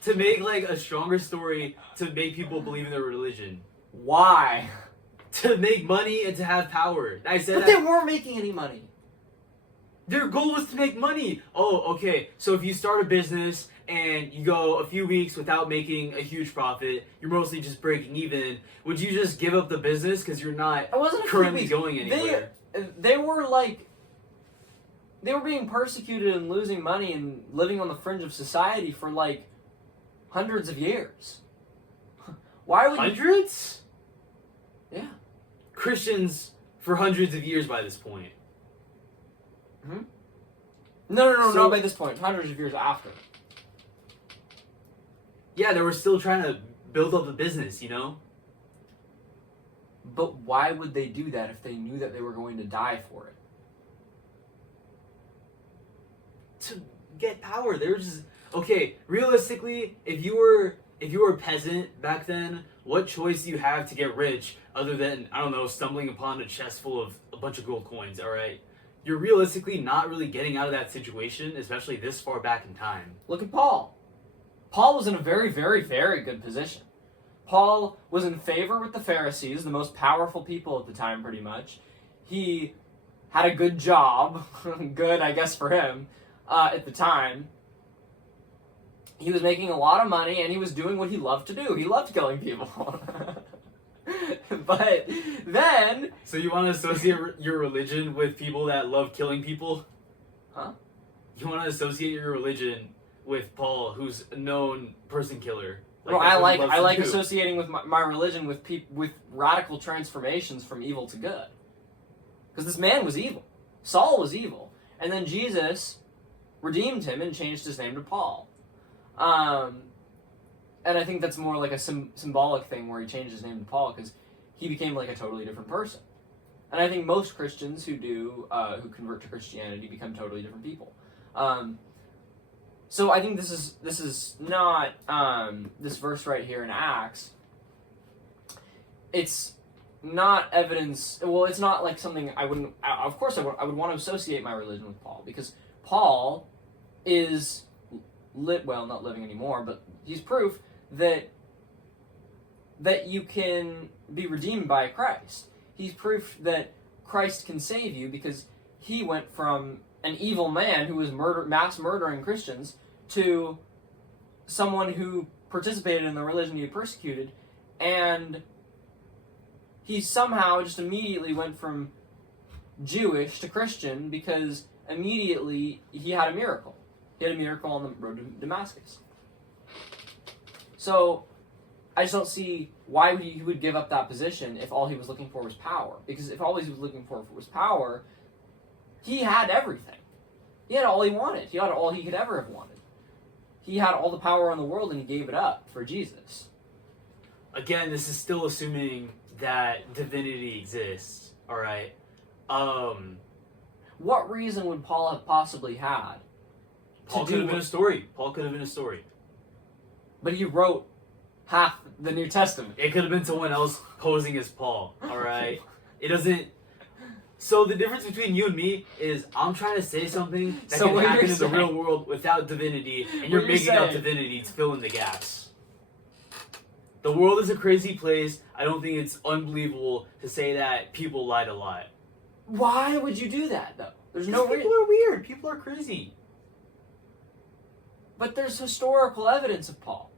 to make like a stronger story to make people believe in their religion? Why? To make money and to have power. I said but they weren't making any money. Their goal was to make money. Oh, okay. So if you start a business and you go a few weeks without making a huge profit, you're mostly just breaking even. Would you just give up the business because you're not currently going anywhere? They were being persecuted and losing money and living on the fringe of society for like hundreds of years. Why would hundreds? Yeah. Christians for hundreds of years by this point. Hmm? No, not by this point. Hundreds of years after. Yeah, they were still trying to build up the business, you know? But why would they do that if they knew that they were going to die for it? To get power. They were just... Okay, realistically, if you were a peasant back then, what choice do you have to get rich other than, I don't know, stumbling upon a chest full of a bunch of gold coins, alright? You're realistically not really getting out of that situation, especially this far back in time. Look at Paul. Paul was in a very, very, very good position. Paul was in favor with the Pharisees, the most powerful people at the time, pretty much. he had a good job, good, I guess, for him, at the time. He was making a lot of money, and he was doing what he loved to do. He loved killing people. But then... So you want to associate your religion with people that love killing people? Huh? You want to associate your religion with Paul, who's a known person killer? Well, that's I what he loves to like do. associating with my religion with radical transformations from evil to good. Because this man was evil. Saul was evil. And then Jesus redeemed him and changed his name to Paul. And I think that's more like a symbolic thing where he changed his name to Paul because he became like a totally different person. And I think most Christians who convert to Christianity become totally different people. So I think this is not this verse right here in Acts. It's not evidence. Well, it's not like something I wouldn't. Of course, I would want to associate my religion with Paul because Paul is not living anymore, but he's proof that you can be redeemed by Christ. He's proof that Christ can save you because he went from an evil man who was mass murdering Christians to someone who participated in the religion he had persecuted, and he somehow just immediately went from Jewish to Christian because immediately he had a miracle. He had a miracle on the road to Damascus. So I just don't see why he would give up that position if all he was looking for was power. Because if all he was looking for was power, he had everything. He had all he wanted. He had all he could ever have wanted. He had all the power in the world and he gave it up for Jesus. Again, this is still assuming that divinity exists, alright? What reason would Paul have possibly had? Paul could have been a story. Paul could have been a story. But he wrote half the New Testament. It could have been someone else posing as Paul, alright? It doesn't... So the difference between you and me is I'm trying to say something that can happen in the real world without divinity, and you're making up divinity to fill in the gaps. The world is a crazy place. I don't think it's unbelievable to say that people lied a lot. Why would you do that, though? There's no reason. People are weird. People are crazy. But there's historical evidence of Paul.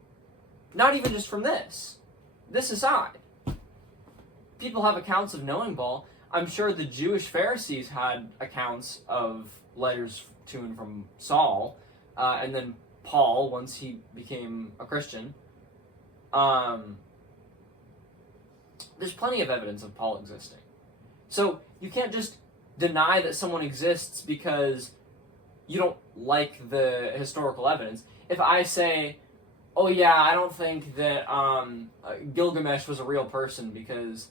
Not even just from this. This aside. People have accounts of knowing Paul. I'm sure the Jewish Pharisees had accounts of letters to and from Saul, and then Paul, once he became a Christian. There's plenty of evidence of Paul existing. So you can't just deny that someone exists because you don't like the historical evidence. If I say, oh yeah, I don't think that Gilgamesh was a real person because,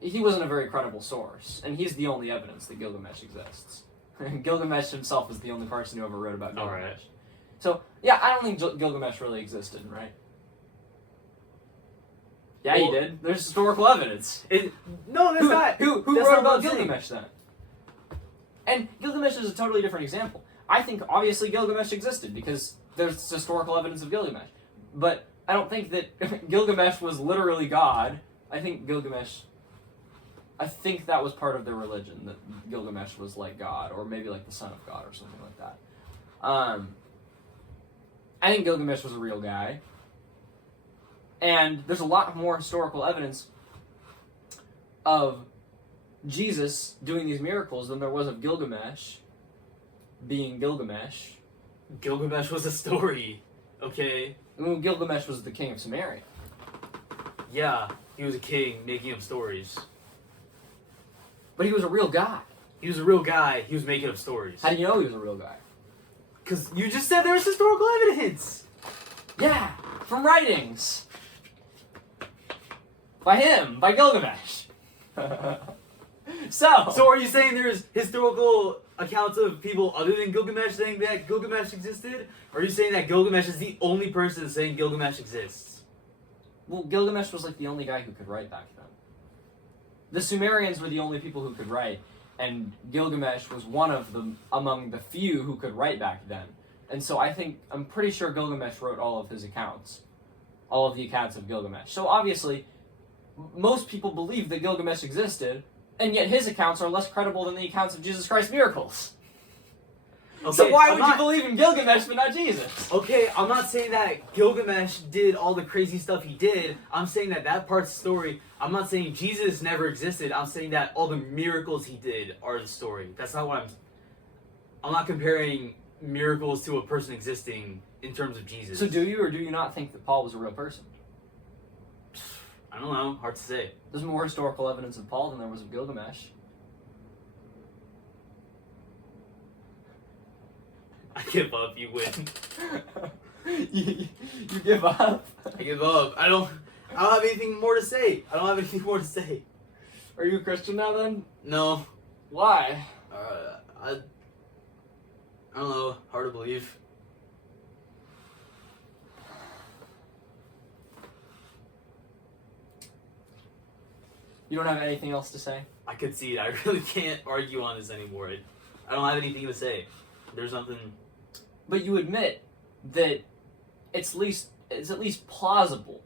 he wasn't a very credible source, and he's the only evidence that Gilgamesh exists. Gilgamesh himself is the only person who ever wrote about Gilgamesh. Right. So, yeah, I don't think Gilgamesh really existed, right? Yeah, he did. There's historical evidence. No, that's not. Who wrote about Gilgamesh then? And Gilgamesh is a totally different example. I think obviously Gilgamesh existed because there's historical evidence of Gilgamesh. But I don't think that Gilgamesh was literally God. I think that was part of their religion, that Gilgamesh was like God, or maybe like the son of God or something like that. I think Gilgamesh was a real guy. And there's a lot more historical evidence of Jesus doing these miracles than there was of Gilgamesh being Gilgamesh. Gilgamesh was a story, okay? Well, Gilgamesh was the king of Samaria. Yeah, he was a king making up stories. But he was a real guy. He was a real guy. He was making up stories. How do you know he was a real guy? Because you just said there was historical evidence. Yeah, from writings. By him, by Gilgamesh. So are you saying there's historical accounts of people other than Gilgamesh saying that Gilgamesh existed? Or are you saying that Gilgamesh is the only person saying Gilgamesh exists? Well, Gilgamesh was like the only guy who could write back then. The Sumerians were the only people who could write, and Gilgamesh was one of them among the few who could write back then. And so I'm pretty sure Gilgamesh wrote all of his accounts. All of the accounts of Gilgamesh. So obviously, most people believe that Gilgamesh existed, and yet his accounts are less credible than the accounts of Jesus Christ's miracles. Okay, So why would you believe in Gilgamesh but not Jesus? Okay, I'm not saying that Gilgamesh did all the crazy stuff he did. I'm saying that part's the story. I'm not saying Jesus never existed. I'm saying that all the miracles he did are the story. That's not what I'm not comparing miracles to a person existing in terms of Jesus. So do you or do you not think that Paul was a real person? I don't know. Hard to say. There's more historical evidence of Paul than there was of Gilgamesh. I give up. You win. you give up? I give up. I don't have anything more to say. Are you a Christian now then? No. Why? I don't know. Hard to believe. You don't have anything else to say? I concede. I really can't argue on this anymore. I don't have anything to say. There's nothing. But you admit that it's at least plausible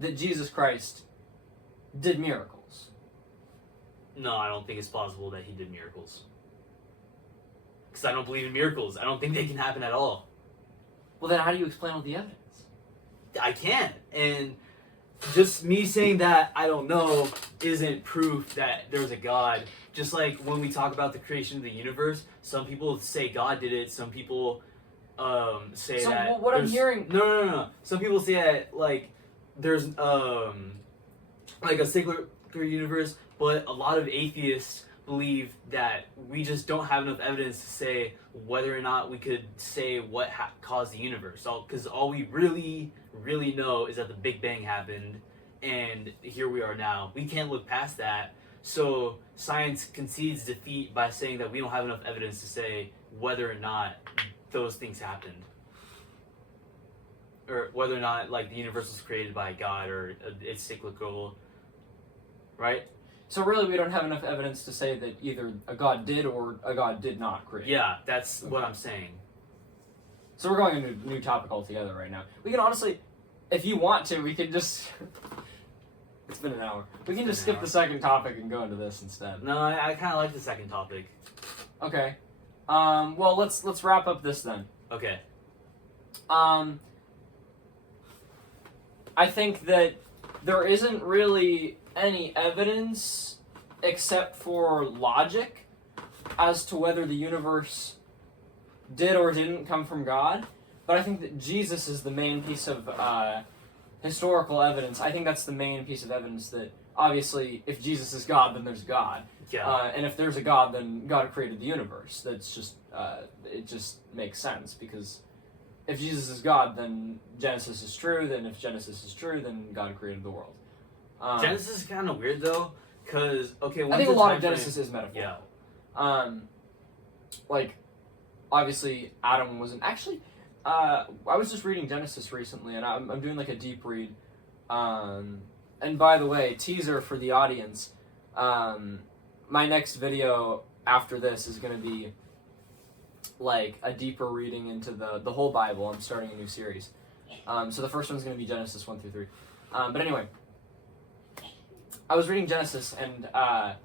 that Jesus Christ did miracles. No, I don't think it's plausible that he did miracles. Because I don't believe in miracles. I don't think they can happen at all. Well, then how do you explain all the evidence? I can't. And just me saying that I don't know isn't proof that there's a God. Just like when we talk about the creation of the universe, some people say God did it. Some people say so, that. Well, what I'm hearing. No. Some people say that like there's like a secular universe, but a lot of atheists believe that we just don't have enough evidence to say whether or not we could say what caused the universe. Because all we really know is that the Big Bang happened, and here we are now. We can't look past that. So science concedes defeat by saying that we don't have enough evidence to say whether or not those things happened, or whether or not like the universe was created by God or it's cyclical, right? So really, we don't have enough evidence to say that either a God did or a God did not create. Yeah, that's what I'm saying. So we're going into a new topic altogether right now. We can honestly, if you want to, we can just. It's been an hour. We can just skip the second topic and go into this instead. No, I kind of like the second topic. Okay. Well, let's wrap up this then. Okay. I think that there isn't really any evidence except for logic as to whether the universe did or didn't come from God. But I think that Jesus is the main piece of historical evidence. I think that's the main piece of evidence that, obviously, if Jesus is God, then there's God. Yeah. And if there's a God, then God created the universe. That's just, it just makes sense, because if Jesus is God, then Genesis is true, then if Genesis is true, then God created the world. Genesis is kind of weird, though, because, okay, I think a lot of Genesis is metaphorical. Yeah. Like, obviously, Adam wasn't... Actually, I was just reading Genesis recently, and I'm doing, like, a deep read. And by the way, teaser for the audience, my next video after this is going to be, like, a deeper reading into the whole Bible. I'm starting a new series. So the first one's going to be Genesis 1 through 3. But anyway... I was reading Genesis, and it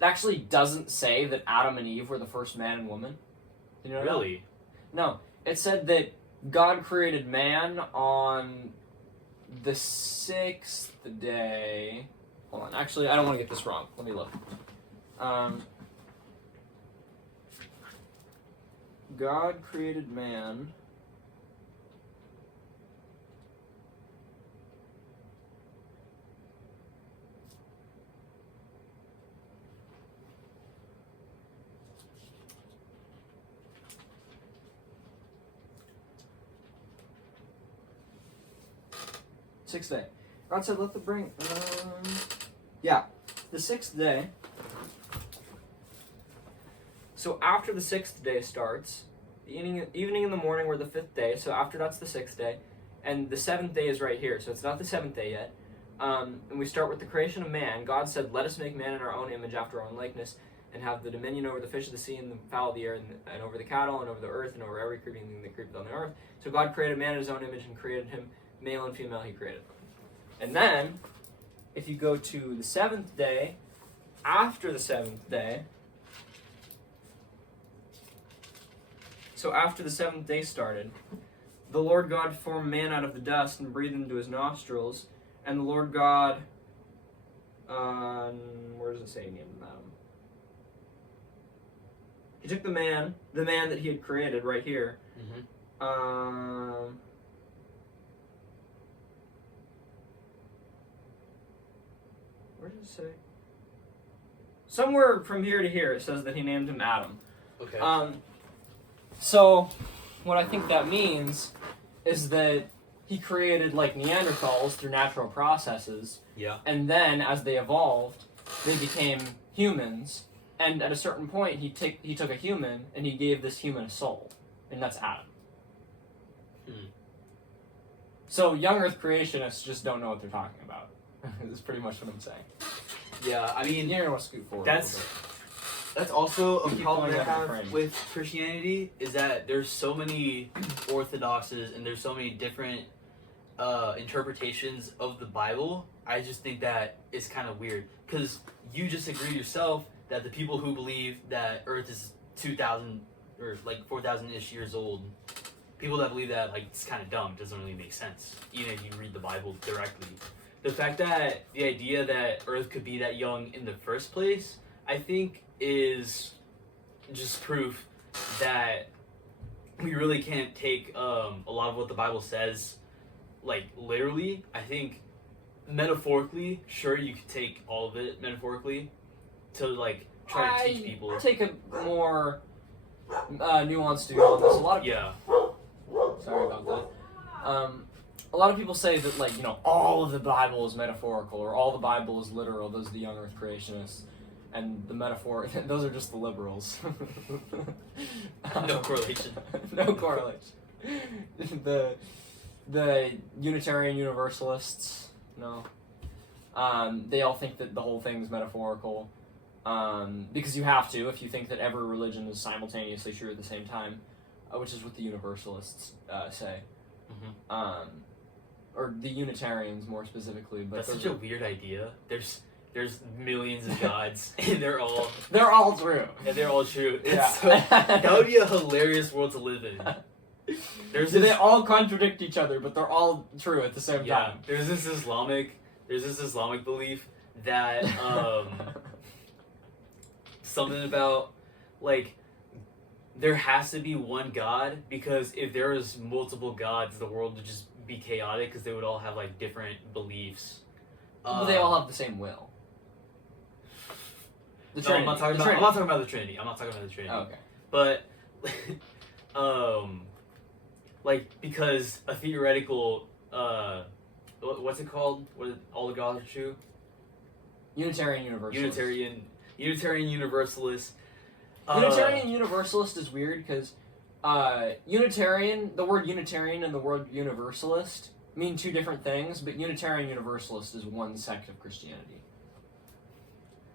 actually doesn't say that Adam and Eve were the first man and woman. Did you know Really? that? No. It said that God created man on the 6th day. Hold on. Actually, I don't want to get this wrong. Let me look. God created man... Sixth day. God said, let the bring... yeah. The 6th day. So after the 6th day starts, the evening and the morning were the 5th day, so after that's the 6th day, and the 7th day is right here, so it's not the 7th day yet. And we start with the creation of man. God said, let us make man in our own image after our own likeness, and have the dominion over the fish of the sea and the fowl of the air, and over the cattle, and over the earth, and over every creeping thing that creepeth on the earth. So God created man in his own image and created him. Male and female he created them. And then, if you go to the 7th day, after the seventh day, so after the seventh day started, the Lord God formed man out of the dust and breathed into his nostrils, and the Lord God, where does it say named Adam? He took the man that he had created right here. Mm-hmm. Where does it say? Somewhere from here to here it says that he named him Adam. Okay. So what I think that means is that he created like Neanderthals through natural processes. Yeah. And then as they evolved, they became humans. And at a certain point, he took a human and he gave this human a soul, and that's Adam. So young Earth creationists just don't know what they're talking about. That's pretty much what I'm saying. Yeah, I mean, You're gonna scoot forward. That's also a Keep problem going I down the have frame. with Christianity is that there's so many orthodoxes and there's so many different interpretations of the Bible. I just think that it's kind of weird because you just agree yourself that the people who believe that Earth is 2,000 or like 4,000-ish years old, people that believe that, like, it's kind of dumb, doesn't really make sense, even if you read the Bible directly. The fact that the idea that Earth could be that young in the first place, I think, is just proof that we really can't take a lot of what the Bible says, like, literally. I think metaphorically, sure, you could take all of it metaphorically to, like, try to teach people. I take a more nuanced view on this. A lot of sorry about that. A lot of people say that, like, you know, all of the Bible is metaphorical or all the Bible is literal. Those are the young Earth creationists, and the metaphor. Those are just the liberals. No correlation. No correlation. The Unitarian Universalists, no. They all think that the whole thing is metaphorical. Because you have to if you think that every religion is simultaneously true at the same time, which is what the Universalists say. Mm-hmm. Or the Unitarians more specifically. But that's such a weird idea. There's millions of gods, and they're all true. And they're all true. Yeah. That would be a hilarious world to live in. They all contradict each other, but they're all true at the same time. There's this Islamic belief that something about, like, there has to be one God, because if there was multiple gods, the world would just be chaotic because they would all have, like, different beliefs. But they all have the same will. I'm not talking about the Trinity. Oh, okay. But, like, because a theoretical, what's it called? What all the gods are true? Unitarian Universalist. Unitarian Universalist. Unitarian Universalist is weird because Unitarian, the word Unitarian and the word Universalist mean two different things, but Unitarian Universalist is one sect of Christianity.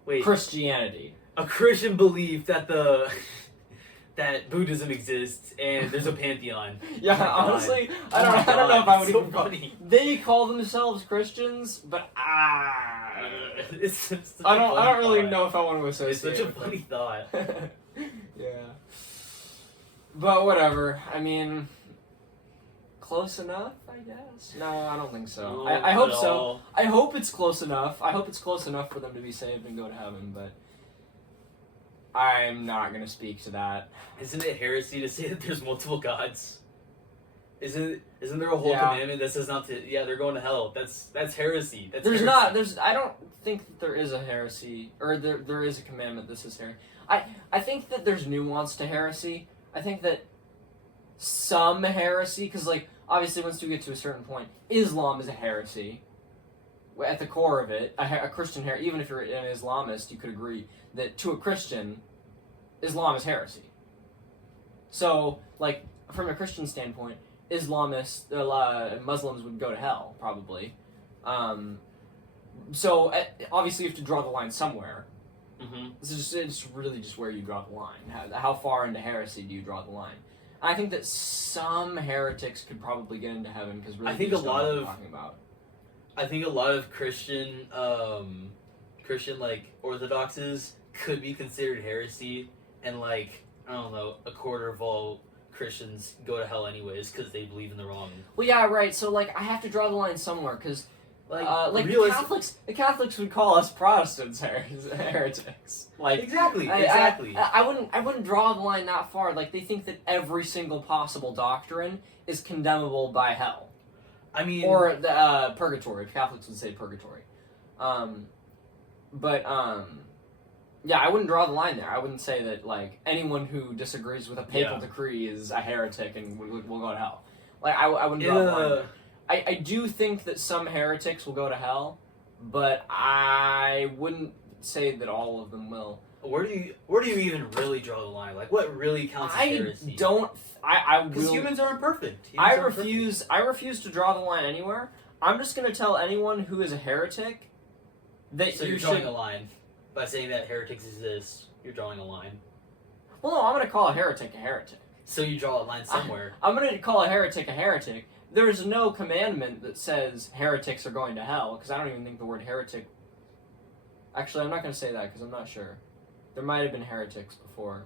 Wait. Christianity. A Christian belief that that Buddhism exists and there's a pantheon. Yeah, oh honestly, I don't know if I would even call funny. They call themselves Christians, but it's I don't really know if I want to associate. It's such a funny thought. Yeah. But whatever. I mean, close enough, I guess. No, I don't think so. No, I hope so. all. I hope it's close enough. I hope it's close enough for them to be saved and go to heaven, but I'm not going to speak to that. Isn't it heresy to say that there's multiple gods? Isn't there a whole commandment that says not to? Yeah, they're going to hell. That's heresy. That's heresy. Heresy. I don't think that there is a heresy, or there is a commandment that says heresy. I think that there's nuance to heresy. I think that some heresy, because, like, obviously once you get to a certain point, Islam is a heresy. At the core of it, a Christian heresy, even if you're an Islamist, you could agree that to a Christian, Islam is heresy. So, like, from a Christian standpoint, Muslims would go to hell, probably. So, obviously you have to draw the line somewhere. Mm-hmm. It's really just where you draw the line. How far into heresy do you draw the line? I think that some heretics could probably get into heaven because really I think they just don't know what they're talking about. I think a lot of Christian Christian like orthodoxes could be considered heresy, and like I don't know, a quarter of all Christians go to hell anyways because they believe in the wrong. Well, yeah, right. So like, I have to draw the line somewhere because like realistic- the Catholics would call us Protestants heretics. Like exactly. I wouldn't draw the line that far. Like they think that every single possible doctrine is condemnable by hell. I mean, Or the purgatory. Catholics would say purgatory. Yeah, I wouldn't draw the line there. I wouldn't say that like anyone who disagrees with a papal decree is a heretic and will go to hell. Like I wouldn't draw the line there. I do think that some heretics will go to hell, but I wouldn't say that all of them will. where do you even really draw the line? Like, what really counts as heresy? Because humans aren't perfect. I refuse to draw the line anywhere. I'm just going to tell anyone who is a heretic that So you're drawing a line by saying that heretics exist. You're drawing a line. Well, no, I'm going to call a heretic a heretic. So you draw a line somewhere. I'm going to call a heretic a heretic. There's no commandment that says heretics are going to hell, because I don't even think the word heretic... Actually, I'm not going to say that, because I'm not sure. There might have been heretics before.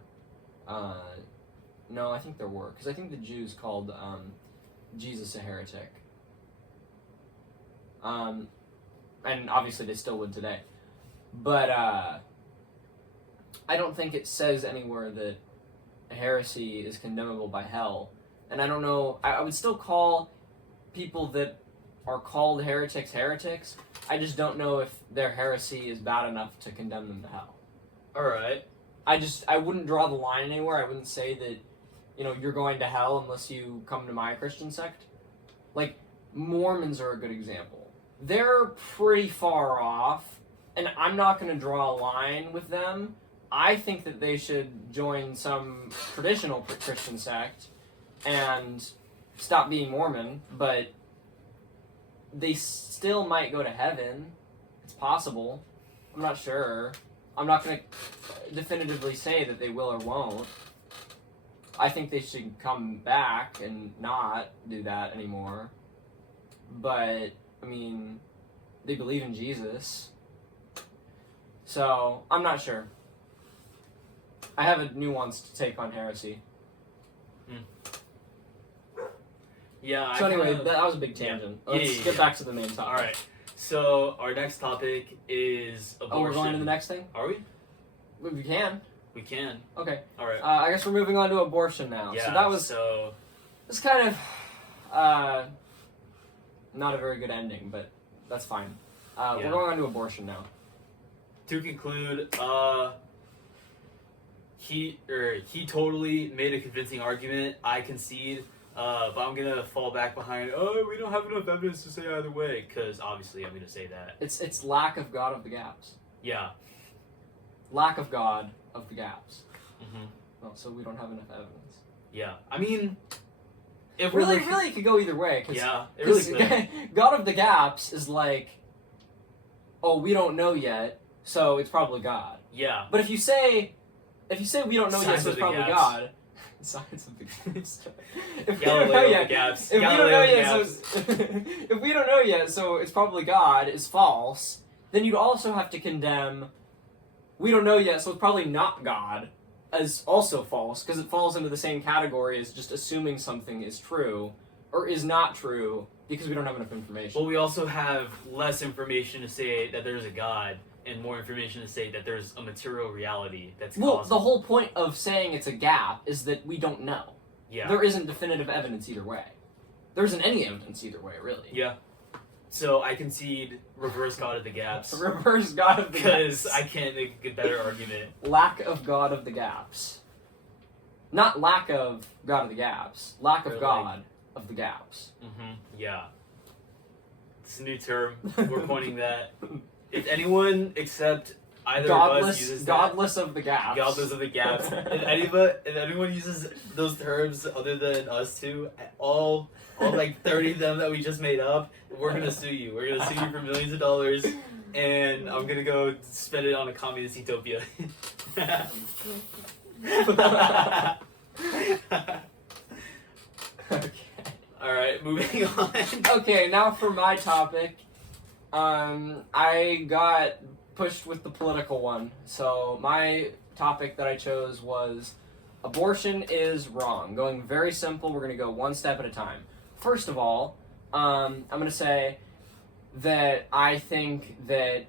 No, I think there were, because I think the Jews called Jesus a heretic. And obviously they still would today. But I don't think it says anywhere that a heresy is condemnable by hell. And I don't know, I would still call people that are called heretics heretics. I just don't know if their heresy is bad enough to condemn them to hell. Alright. I wouldn't draw the line anywhere. I wouldn't say that, you're going to hell unless you come to my Christian sect. Like, Mormons are a good example. They're pretty far off, and I'm not going to draw a line with them. I think that they should join some traditional Christian sect and stop being Mormon, but they still might go to heaven. It's possible. I'm not sure. I'm not going to definitively say that they will or won't. I think they should come back and not do that anymore. But, I mean, they believe in Jesus. So, I'm not sure. I have a nuanced take on heresy. Yeah. So anyway, that was a big tangent. Let's get back to the main topic. Alright. So, our next topic is abortion. Oh, we're going to the next thing? Are we? We can. We can. Okay. Alright. I guess we're moving on to abortion now. Yeah, so that was... So... It's kind of... not a very good ending, but that's fine. We're going on to abortion now. To conclude, he totally made a convincing argument. I concede, but I'm gonna fall back behind. Oh, we don't have enough evidence to say either way, because obviously I'm gonna say that. It's lack of God of the gaps. Yeah. Lack of God of the gaps. Mm-hmm. Well, so we don't have enough evidence. Yeah. I mean, if really, it could go either way. Yeah, it really could. God of the gaps is like, oh, we don't know yet, so it's probably God. Yeah. But if you say we don't know yet, so it's probably God. Science of the gaps. If we don't know yet, if we don't know yet, so it's probably God is false. Then you'd also have to condemn. We don't know yet, so it's probably not God, as also false, because it falls into the same category as just assuming something is true, or is not true, because we don't have enough information. Well, we also have less information to say that there's a God, and more information to say that there's a material reality that's causing. The whole point of saying it's a gap is that we don't know. Yeah. There isn't definitive evidence either way. There isn't any evidence either way, really. Yeah. So I concede reverse God of the gaps. Reverse God of the gaps. Because I can't make a better argument. Lack of God of the gaps. Not lack of God of the gaps. Lack of God of the gaps. Mm-hmm. Yeah. It's a new term. We're coining that. If anyone except either of us uses that, godless of the gaps. Godless of the gaps. if anyone uses those terms other than us two, all like 30 of them that we just made up, we're gonna sue you. We're gonna sue you for millions of dollars, and I'm gonna go spend it on a communist utopia. Okay. Alright, moving on. Okay, now for my topic. I got pushed with the political one. So my topic that I chose was abortion is wrong. Going very simple. We're going to go one step at a time. First of all, I'm going to say that I think that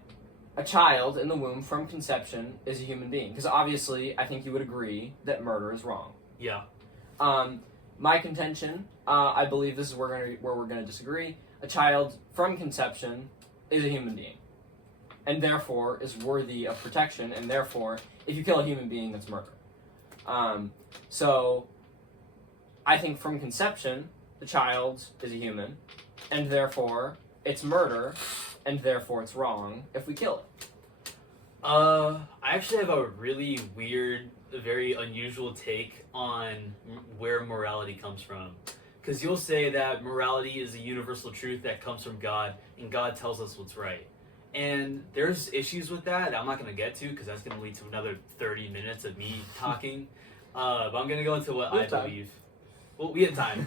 a child in the womb from conception is a human being. Because obviously, I think you would agree that murder is wrong. Yeah. My contention, I believe this is where we're going to disagree. A child from conception is a human being, and therefore is worthy of protection, and therefore, if you kill a human being, that's murder. So, I think from conception, the child is a human, and therefore, it's murder, and therefore it's wrong if we kill it. I actually have a really weird, very unusual take on where morality comes from. Because you'll say that morality is a universal truth that comes from God, and God tells us what's right. And there's issues with that I'm not going to get to, because that's going to lead to another 30 minutes of me talking. But I'm going to go into what I believe. Well, we have time.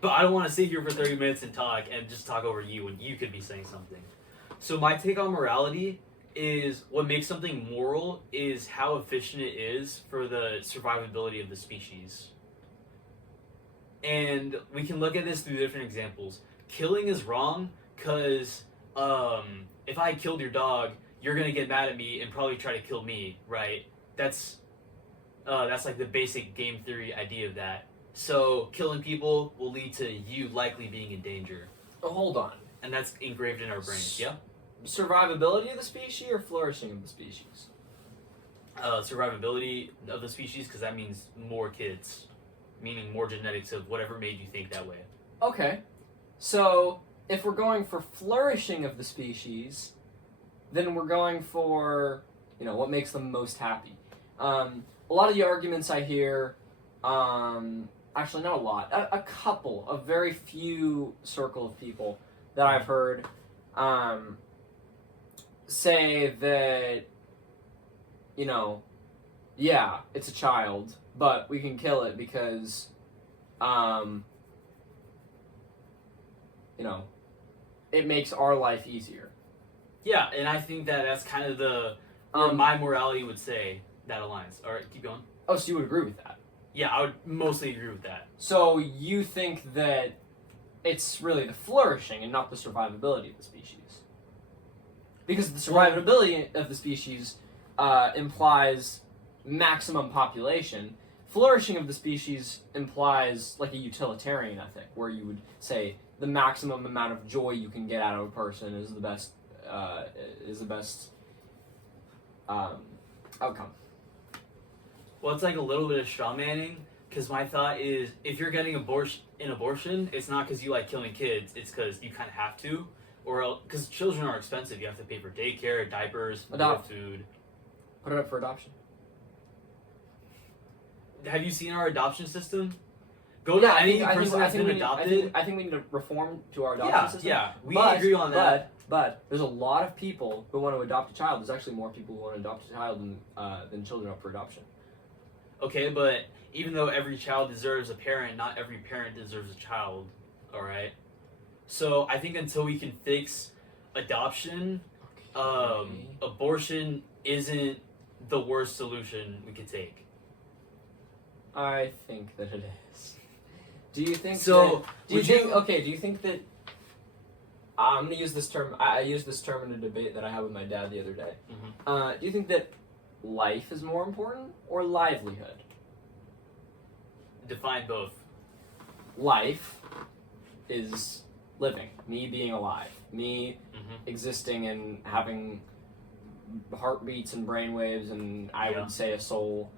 But I don't want to sit here for 30 minutes and talk and just talk over you when you could be saying something. So my take on morality is what makes something moral is how efficient it is for the survivability of the species. And we can look at this through different examples. Killing is wrong because if I killed your dog, you're going to get mad at me and probably try to kill me, right? That's like the basic game theory idea of that. So killing people will lead to you likely being in danger. Oh, hold on. And that's engraved in our brains, yeah? Survivability of the species or flourishing of the species? Survivability of the species, because that means more kids. Meaning more genetics of whatever made you think that way. Okay. So, if we're going for flourishing of the species, then we're going for, what makes them most happy. A lot of the arguments I hear, actually not a lot, a couple, a very few circle of people that I've heard say that, yeah, it's a child, but we can kill it because, it makes our life easier. Yeah, and I think that that's kind of where my morality would say that aligns. All right, keep going. Oh, so you would agree with that? Yeah, I would mostly agree with that. So you think that it's really the flourishing and not the survivability of the species? Because the survivability of the species implies maximum population. Flourishing of the species implies like a utilitarian ethic, where you would say the maximum amount of joy you can get out of a person is the best outcome. Well, it's like a little bit of straw manning, because my thought is if you're getting an abortion, it's not because you like killing kids, it's because you kind of have to, or because children are expensive. You have to pay for daycare, diapers, more food. Put it up for adoption. Have you seen our adoption system? Go to any person that's been adopted. I think we need to reform to our adoption system. Yeah, we agree on that. But there's a lot of people who want to adopt a child. There's actually more people who want to adopt a child than children up for adoption. Okay, but even though every child deserves a parent, not every parent deserves a child, alright? So I think until we can fix adoption, abortion isn't the worst solution we could take. I think that it is. Do you think so? Do you think that I'm gonna use this term? I used this term in a debate that I had with my dad the other day. Mm-hmm. Do you think that life is more important or livelihood? Define both. Life is living, me being alive, me existing and having heartbeats and brainwaves, and I would say a soul.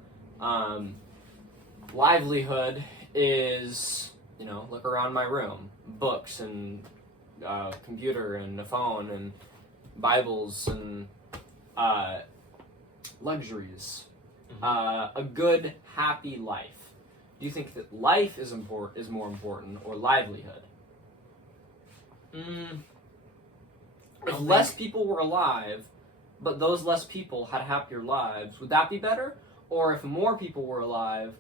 Livelihood is, look around my room, books and computer and a phone and Bibles and luxuries, a good, happy life. Do you think that life is more important, or livelihood? If less people were alive, but those less people had happier lives, would that be better? Or if more people were alive,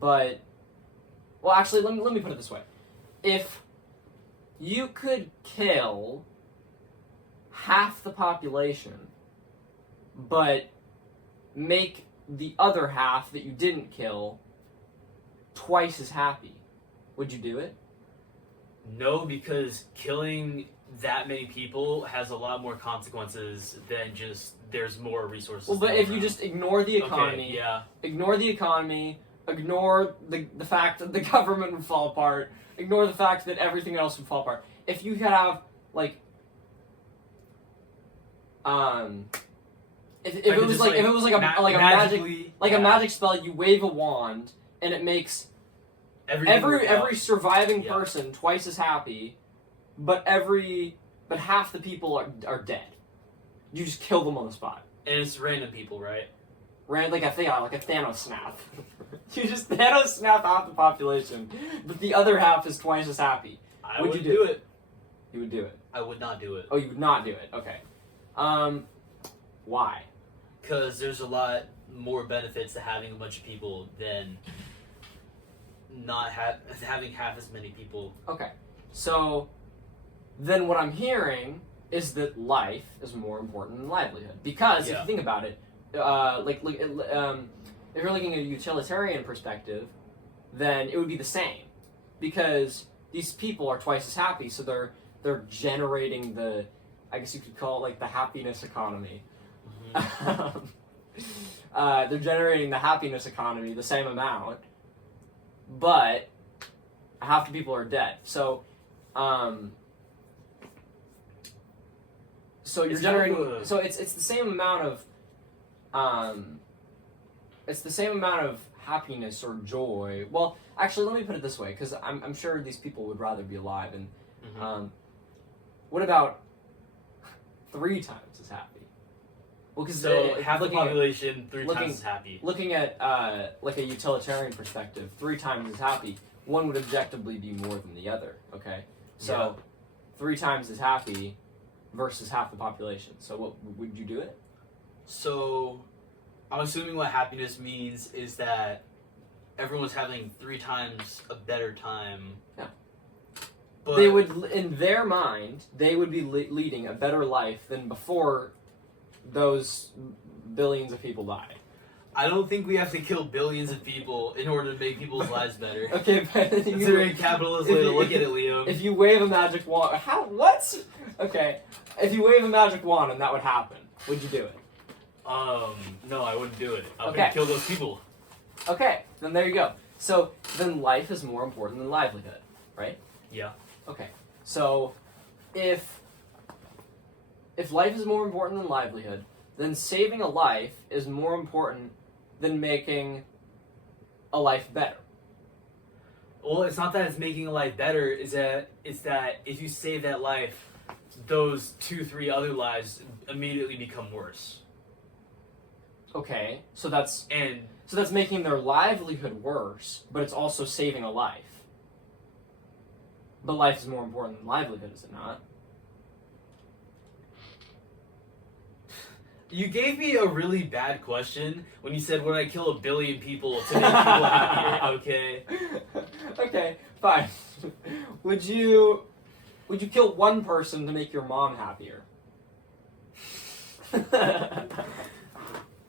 but... Well, actually, let me put it this way. If you could kill half the population, but make the other half that you didn't kill twice as happy, would you do it? No, because killing that many people has a lot more consequences than just there's more resources. Well, but if you just ignore the economy, okay, yeah. ignore the economy, ignore the fact that the government would fall apart, ignore the fact that everything else would fall apart. If you could have, like, if it was like a magic spell, you wave a wand and it makes every surviving person twice as happy, but half the people are dead. You just kill them on the spot. And it's random people, right? Like a Thanos snap. You just Thanos snap half the population, but the other half is twice as happy. Would you do it? You would do it. I would not do it. Oh, you would not do it. Okay. Why? Because there's a lot more benefits to having a bunch of people than not having half as many people. Okay. So then what I'm hearing is that life is more important than livelihood. Because if you think about it, if you're looking at a utilitarian perspective, then it would be the same. Because these people are twice as happy, so they're generating the, I guess you could call it like the happiness economy. Mm-hmm. They're generating the happiness economy the same amount, but half the people are dead. So you're generating. So it's the same amount of happiness or joy. Well, actually, let me put it this way, because I'm sure these people would rather be alive. And what about 3 times as happy? Well, because half the population 3 times as happy. Looking at like a utilitarian perspective, 3 times as happy. One would objectively be more than the other. Okay, so 3 times as happy versus half the population. So what would you do it? So I'm assuming what happiness means is that everyone's having 3 times a better time. Yeah. But they would, in their mind, they would be leading a better life than before those billions of people died. I don't think we have to kill billions of people in order to make people's lives better. Okay, but That's a very capitalist way to look at it, Liam. If you wave a magic wand, what? Okay, if you wave a magic wand and that would happen, would you do it? No, I wouldn't do it. I'm Okay. gonna kill those people. Okay, then there you go. So then life is more important than livelihood, right? Yeah. Okay, so if life is more important than livelihood, then saving a life is more important than making a life better. Well, it's not that it's making a life better, it's that if you save that life, those 2-3 other lives immediately become worse. Okay, so that's making their livelihood worse, but it's also saving a life. But life is more important than livelihood, is it not? You gave me a really bad question when you said, would I kill 1 billion people to make people happier? Okay. Okay, fine. Would you kill 1 person to make your mom happier?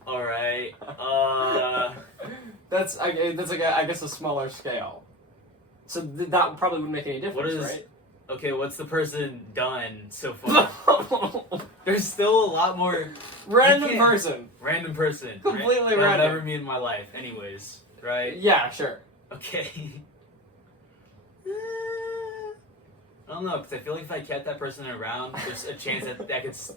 All right. That's like I guess a smaller scale. So that probably wouldn't make any difference, right? Okay, what's the person done so far? There's still a lot more. Random person. Completely random. I'll never meet in my life, anyways. Right? Yeah, sure. Okay. I don't know, because I feel like if I kept that person around, there's a chance that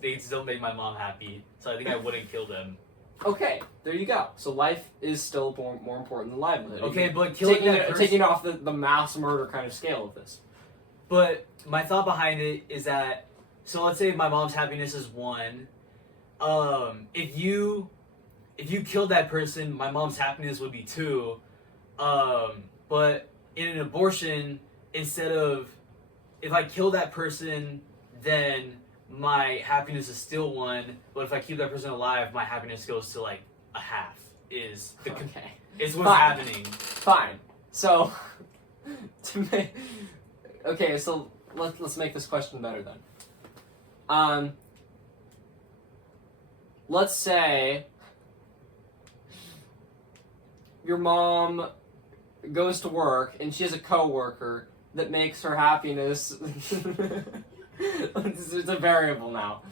they'd still make my mom happy. So I think I wouldn't kill them. Okay, there you go. So life is still more important than livelihood. Okay, but killing that person... Taking off the mass murder kind of scale of this. But my thought behind it is that, so let's say my mom's happiness is 1. If you killed that person, my mom's happiness would be 2. But in an abortion, instead of, if I kill that person, then my happiness is still 1. But if I keep that person alive, my happiness goes to like a half. Is what's happening. Fine. So okay, so let's make this question better then. let's say your mom goes to work and she has a coworker that makes her happiness. It's a variable now.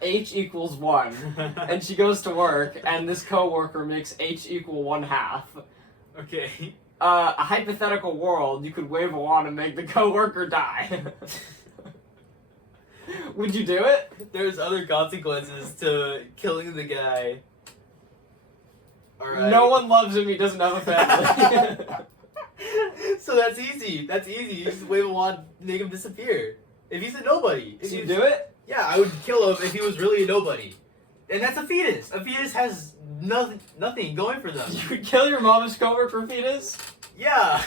H equals 1, and she goes to work, and this coworker makes H equal 1/2. Okay. A hypothetical world, you could wave a wand and make the coworker die. Would you do it? There's other consequences to killing the guy. Alright. No one loves him. He doesn't have a family. So that's easy. That's easy. You just wave a wand, make him disappear. If he's a nobody. So you do it? Yeah, I would kill him if he was really a nobody. And that's a fetus. A fetus has nothing going for them. You would kill your mom's coworker fetus? Yeah.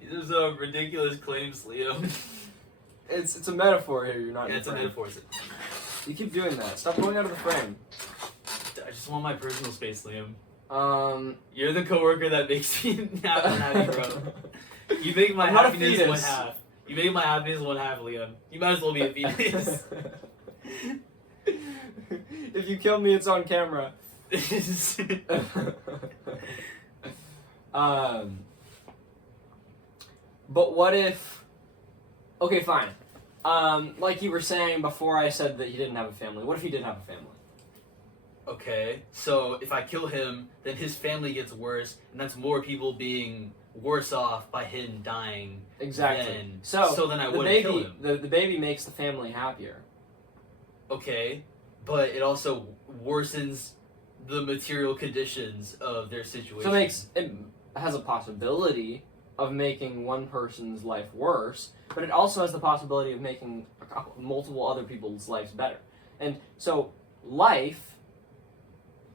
These are ridiculous claims, Liam. It's a metaphor here. You're not. Yeah, it's a metaphor. You keep doing that. Stop going out of the frame. I just want my personal space, Liam. Um. You're the coworker that makes me happy, bro. You make my I'm not a happiness fetus. 1/2. You make my happiness 1/2, Liam. You might as well be a fetus. If you kill me, it's on camera. But what if? Okay, fine. Like you were saying before, I said that he didn't have a family. What if he did have a family? Okay, so if I kill him, then his family gets worse, and that's more people being worse off by him dying. Exactly. Then, So then I the wouldn't kill baby, him. the baby makes the family happier. Okay, but it also worsens the material conditions of their situation. So it has a possibility of making one person's life worse, but it also has the possibility of making multiple other people's lives better. And so life,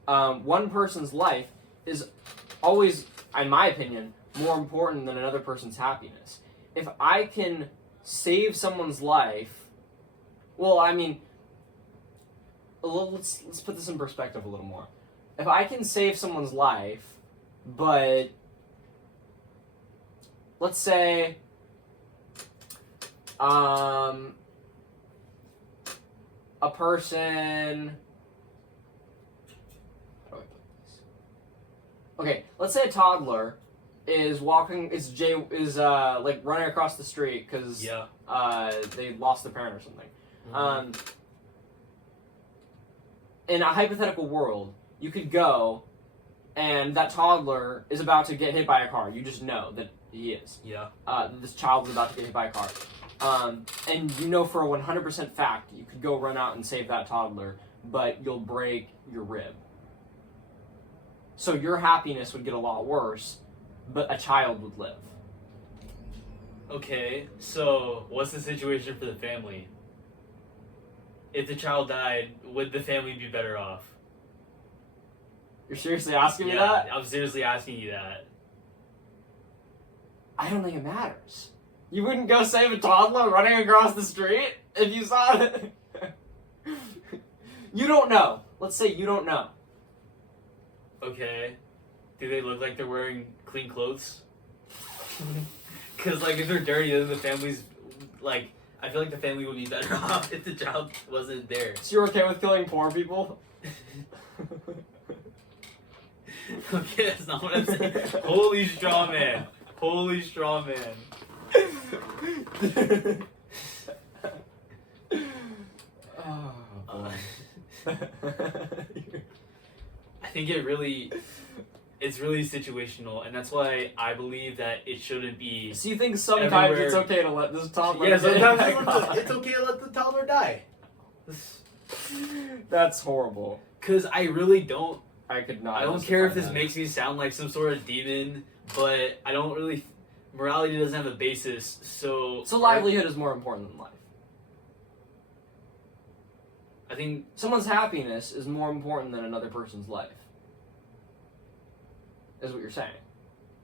one person's life is always, in my opinion, more important than another person's happiness. If I can save someone's life, well, I mean, let's put this in perspective a little more. If I can save someone's life, but let's say a person. How do I put this? Okay, let's say a toddler is walking, like running across the street because they lost their parent or something. Mm-hmm. In a hypothetical world, you could go, and that toddler is about to get hit by a car. You just know that he is. Yeah. This child is about to get hit by a car. And you know for a 100% fact you could go run out and save that toddler, but you'll break your rib. So your happiness would get a lot worse, but a child would live. Okay, so what's the situation for the family? If the child died, would the family be better off? You're seriously asking me that? I'm seriously asking you that. I don't think it matters. You wouldn't go save a toddler running across the street if you saw it? You don't know. Let's say you don't know. Okay. Do they look like they're wearing clean clothes? Because, like, if they're dirty, then the family's, like, I feel like the family would be better off if the child wasn't there. So you're okay with killing poor people? Okay, that's not what I'm saying. Holy straw man. Holy straw man. Oh, boy. I think it's really situational, and that's why I believe that it shouldn't be. So you think sometimes everywhere. it's okay to let this toddler Yeah, die? sometimes it's okay to let the toddler die. That's horrible. Because I really don't. I could not. I don't care if this justify makes me sound like some sort of demon, but I don't really. Morality doesn't have a basis, so. that. So livelihood is more important than life. I think. Someone's happiness is more important than another person's life. Is what you're saying.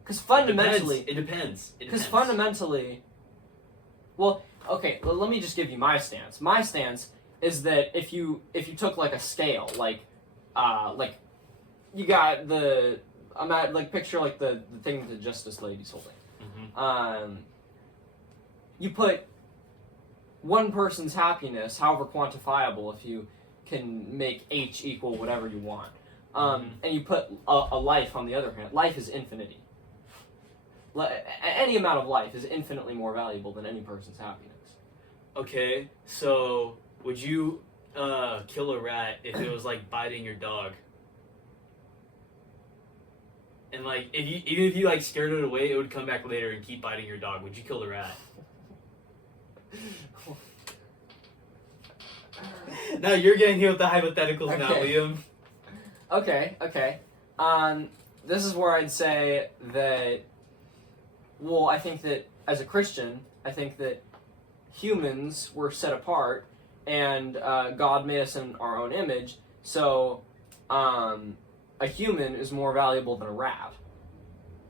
Because fundamentally, it depends. Because fundamentally, well, okay. Let me just give you my stance. My stance is that if you took like a scale, like you got I'm at like picture like the thing the Justice Lady's holding. Mm-hmm. You put one person's happiness, however quantifiable, if you can make H equal whatever you want, and you put a life on the other hand, life is infinity. Any amount of life is infinitely more valuable than any person's happiness. Okay, so would you kill a rat if it was like biting your dog? And like, even if you like scared it away, it would come back later and keep biting your dog. Would you kill the rat? Now you're getting hit with the hypotheticals now, Okay. Liam. Okay. This is where I'd say that. Well, I think that as a Christian, I think that humans were set apart, and God made us in our own image. So, a human is more valuable than a rat.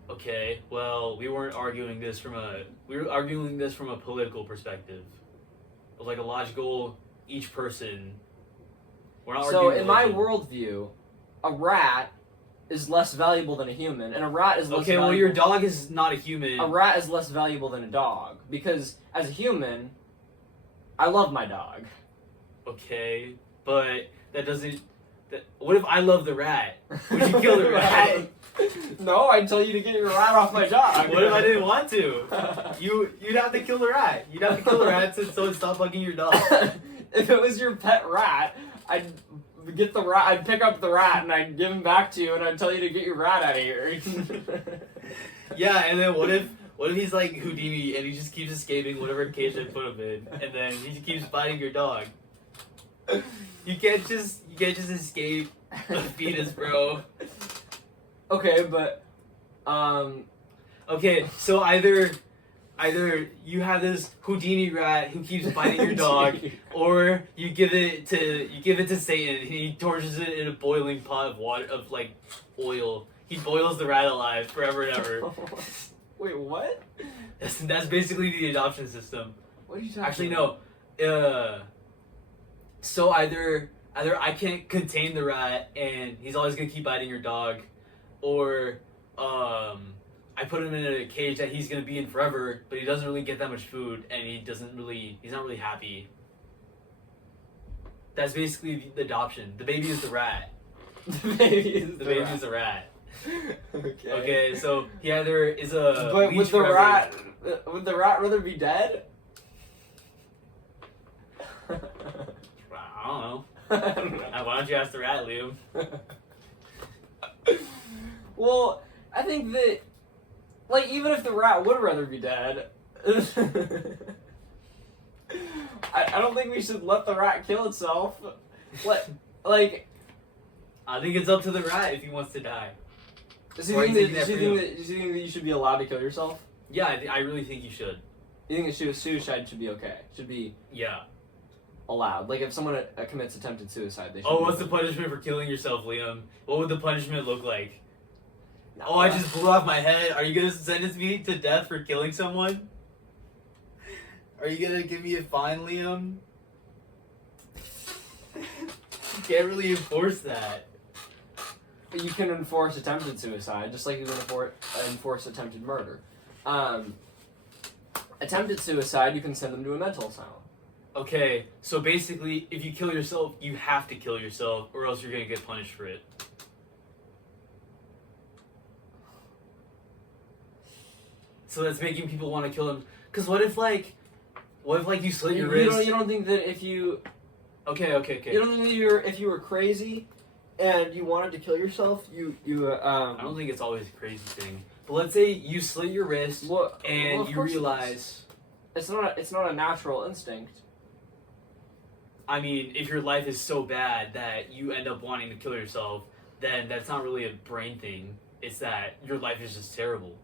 Okay, well, we were arguing this from a political perspective. Of like a logical, each person. We're not So, arguing in my religion. worldview, a rat is less valuable than a human, and a rat is less Okay, valuable. well, your dog is not a human. A rat is less valuable than a dog, because as a human, I love my dog. Okay, but that doesn't. What if I love the rat? Would you kill the rat? No, I'd tell you to get your rat off my dog. What if I didn't want to? You'd have to kill the rat. You'd have to kill the rat so it stop bugging your dog. If it was your pet rat, I'd get the rat. I'd pick up the rat and I'd give him back to you, and I'd tell you to get your rat out of here. Yeah, and then what if he's like Houdini and he just keeps escaping whatever cage I put him in, and then he keeps biting your dog? You can't just escape the fetus, bro. Okay, but Okay, so either you have this Houdini rat who keeps biting your dog, or you give it to Satan and he tortures it in a boiling pot of water of like oil. He boils the rat alive forever and ever. Wait, what? That's basically the adoption system. What are you talking Actually, about? no. So either I can't contain the rat and he's always gonna keep biting your dog, or I put him in a cage that he's gonna be in forever, but he doesn't really get that much food and he's not really happy. That's basically the adoption. The baby is the rat. The baby is The baby is the rat. Okay. Okay, so he either is a But leech would the forever- rat? Would the rat rather be dead? I don't know. Why don't you ask the rat, Liam? Well, I think that, like, even if the rat would rather be dead, I don't think we should let the rat kill itself. Like, I think it's up to the rat if he wants to die. does he Or think taking that that freedom. you should be allowed to kill yourself? Yeah, I really think you should. You think that suicide should be okay? Should be Yeah. allowed? Like, if someone commits attempted suicide, they should. Oh, be what's the allowed. punishment for killing yourself, Liam? What would the punishment look like? No, Oh, I just blew off my head. Are you gonna sentence me to death for killing someone? Are you gonna give me a fine, Liam? You can't really enforce that. But you can enforce attempted suicide, just like you can enforce attempted murder. Attempted suicide, you can send them to a mental asylum. Okay, so basically, if you kill yourself, you have to kill yourself, or else you're gonna get punished for it. So that's making people want to kill them. Cause what if you slit your wrist? You don't think that if you Okay. you don't think that if you were crazy and you wanted to kill yourself, I don't think it's always a crazy thing. But let's say you slit your wrist and of you course realize. it's not a natural instinct. I mean, if your life is so bad that you end up wanting to kill yourself, then that's not really a brain thing. It's that your life is just terrible.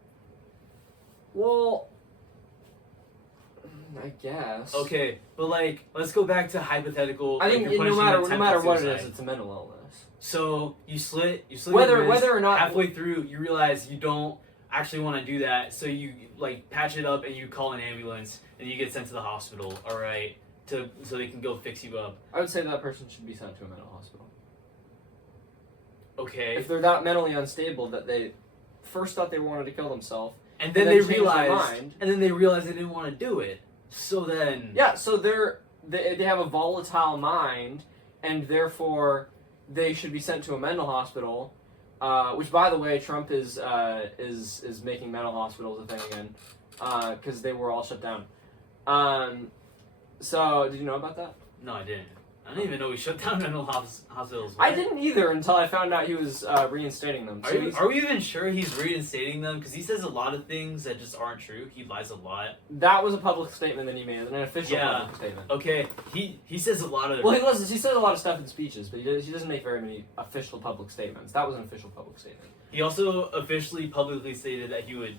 Well, I guess. Okay, but like, let's go back to hypothetical. I like, think you're punishing no attempted matter what it suicide. is, it's a mental illness. So you slit Whether- your wrist, whether or not- halfway through you realize you don't actually want to do that, so you like patch it up and you call an ambulance and you get sent to the hospital. All right, so they can go fix you up. I would say that person should be sent to a mental hospital. Okay, If they're that mentally unstable that they first thought they wanted to kill themselves, and then and they then change their realize, mind. they didn't want to do it. So then, Yeah, so they have a volatile mind, and therefore they should be sent to a mental hospital. Which, by the way, Trump is making mental hospitals a thing again, because they were all shut down. So did you know about that? No, I didn't. I didn't even know we shut down mental hospitals. I didn't either until I found out he was reinstating them. So Are we even sure he's reinstating them? Because he says a lot of things that just aren't true. He lies a lot. that was a public statement that he made, an official public statement. Okay, he says a lot of. Well, he says a lot of stuff in speeches, but he doesn't make very many official public statements. That was an official public statement. He also officially publicly stated that he would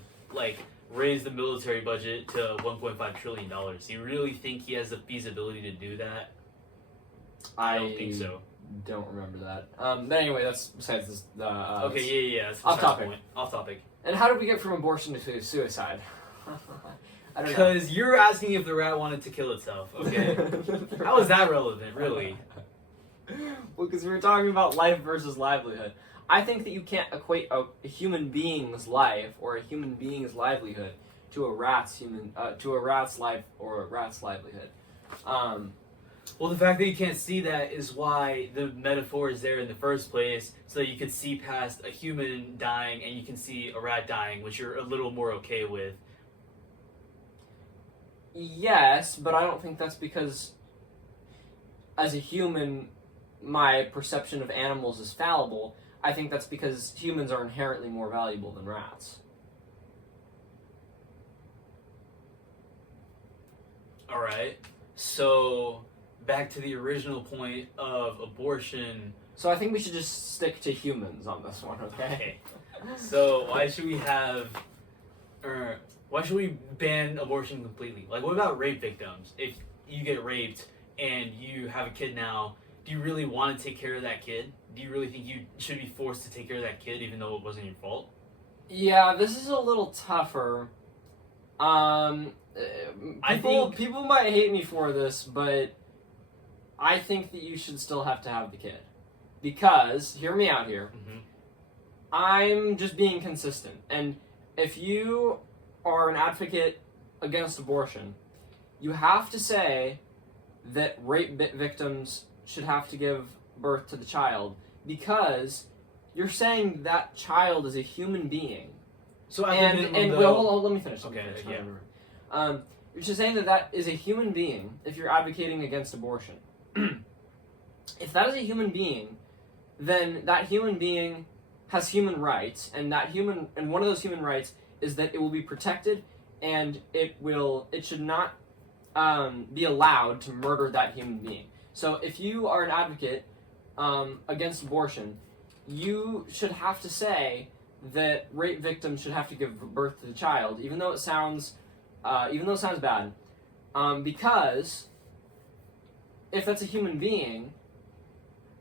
raise the military budget to $1.5 trillion. Do you really think he has the feasibility to do that? I don't think so. Don't remember that. But anyway, that's besides this. Okay, yeah. That's Off topic. Off topic. And how did we get from abortion to suicide? I don't know. Because you're asking if the rat wanted to kill itself. Okay. How is that relevant, really? Well, because we were talking about life versus livelihood. I think that you can't equate a human being's life or a human being's livelihood to a rat's life or a rat's livelihood. Well, the fact that you can't see that is why the metaphor is there in the first place, so that you could see past a human dying and you can see a rat dying, which you're a little more okay with. Yes, but I don't think that's because, as a human, my perception of animals is fallible. I think that's because humans are inherently more valuable than rats. Alright, so back to the original point of abortion. So I think we should just stick to humans on this one, okay? So why should we ban abortion completely? Like, what about rape victims? If you get raped and you have a kid now, do you really want to take care of that kid? Do you really think you should be forced to take care of that kid even though it wasn't your fault? Yeah, this is a little tougher. People might hate me for this, but I think that you should still have to have the kid. Because, hear me out here, I'm just being consistent. And if you are an advocate against abortion, you have to say that rape victims should have to give birth to the child, because you're saying that child is a human being. So hold on, let me finish. Okay, You're just saying that is a human being if you're advocating against abortion. If that is a human being, then that human being has human rights, and one of those human rights is that it will be protected, and it should not be allowed to murder that human being. So if you are an advocate against abortion, you should have to say that rape victims should have to give birth to the child, even though it sounds bad, because if that's a human being,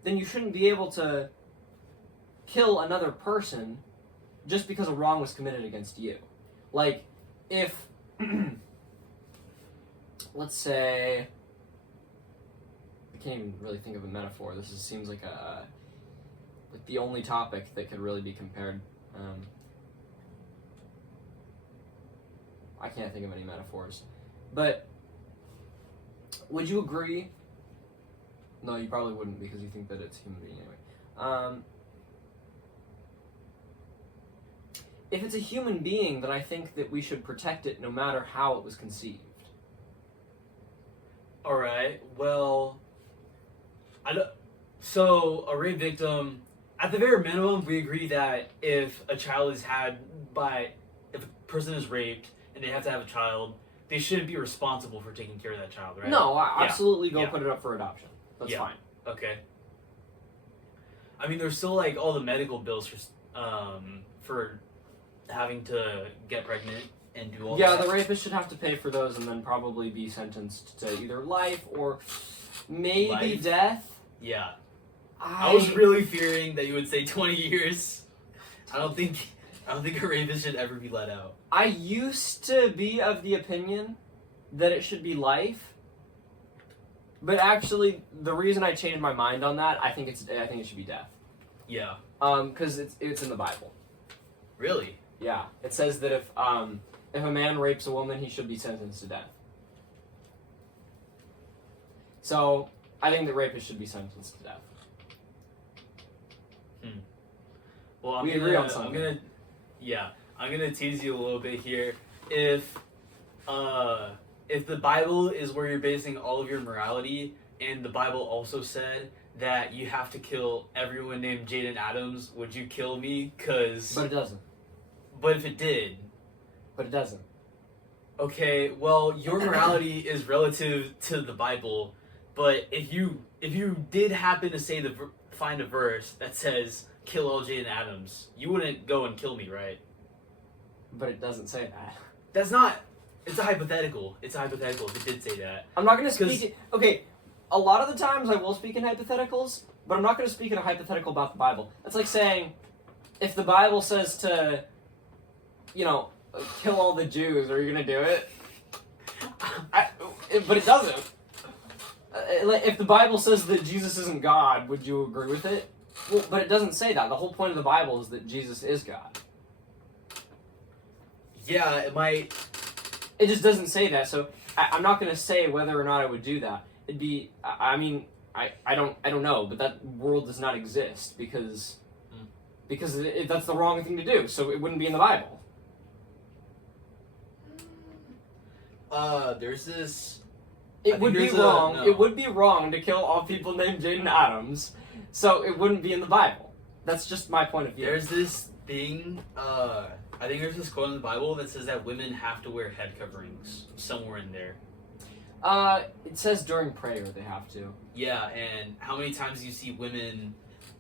then you shouldn't be able to kill another person just because a wrong was committed against you. Like, if let's say, I can't even really think of a metaphor. This seems like the only topic that could really be compared. I can't think of any metaphors. But would you agree? No, you probably wouldn't, because you think that it's a human being anyway. If it's a human being, then I think that we should protect it no matter how it was conceived. Alright, well, so a rape victim, at the very minimum, we agree that if a person is raped and they have to have a child, they shouldn't be responsible for taking care of that child, right? No, absolutely go put it up for adoption. That's fine. Okay. I mean, there's still all the medical bills for having to get pregnant and do all that. Yeah, the rapist should have to pay for those and then probably be sentenced to either life or maybe death. Yeah. I was really fearing that you would say 20 years. I don't think a rapist should ever be let out. I used to be of the opinion that it should be life, but actually, the reason I changed my mind on that, I think it should be death. Yeah. Because it's in the Bible. Really? Yeah, it says that if a man rapes a woman, he should be sentenced to death. So I think that rapists should be sentenced to death. Well, We agree on something. I'm gonna tease you a little bit here. If the Bible is where you're basing all of your morality, and the Bible also said that you have to kill everyone named Jayden Adams, would you kill me? But it doesn't. But if it did, But it doesn't. okay, well, your morality is relative to the Bible. But if you did happen to find a verse that says kill all Jayden Adams, you wouldn't go and kill me, right? But it doesn't say that. That's not. It's a hypothetical. It's a hypothetical. If it did say that. I'm not going to speak. Okay, a lot of the times I will speak in hypotheticals, but I'm not going to speak in a hypothetical about the Bible. That's like saying, if the Bible says to, kill all the Jews, are you going to do it? But it doesn't. If the Bible says that Jesus isn't God, would you agree with it? Well, but it doesn't say that. The whole point of the Bible is that Jesus is God. Yeah, it might. It just doesn't say that, so I'm not going to say whether or not I would do that. It'd be, I don't know, but that world does not exist because that's the wrong thing to do, so it wouldn't be in the Bible. There's this. It would be wrong. It would be wrong to kill all people named Jayden Adams, so it wouldn't be in the Bible. That's just my point of view. There's this thing. I think there's this quote in the Bible that says that women have to wear head coverings somewhere in there. It says during prayer they have to. Yeah, and how many times do you see women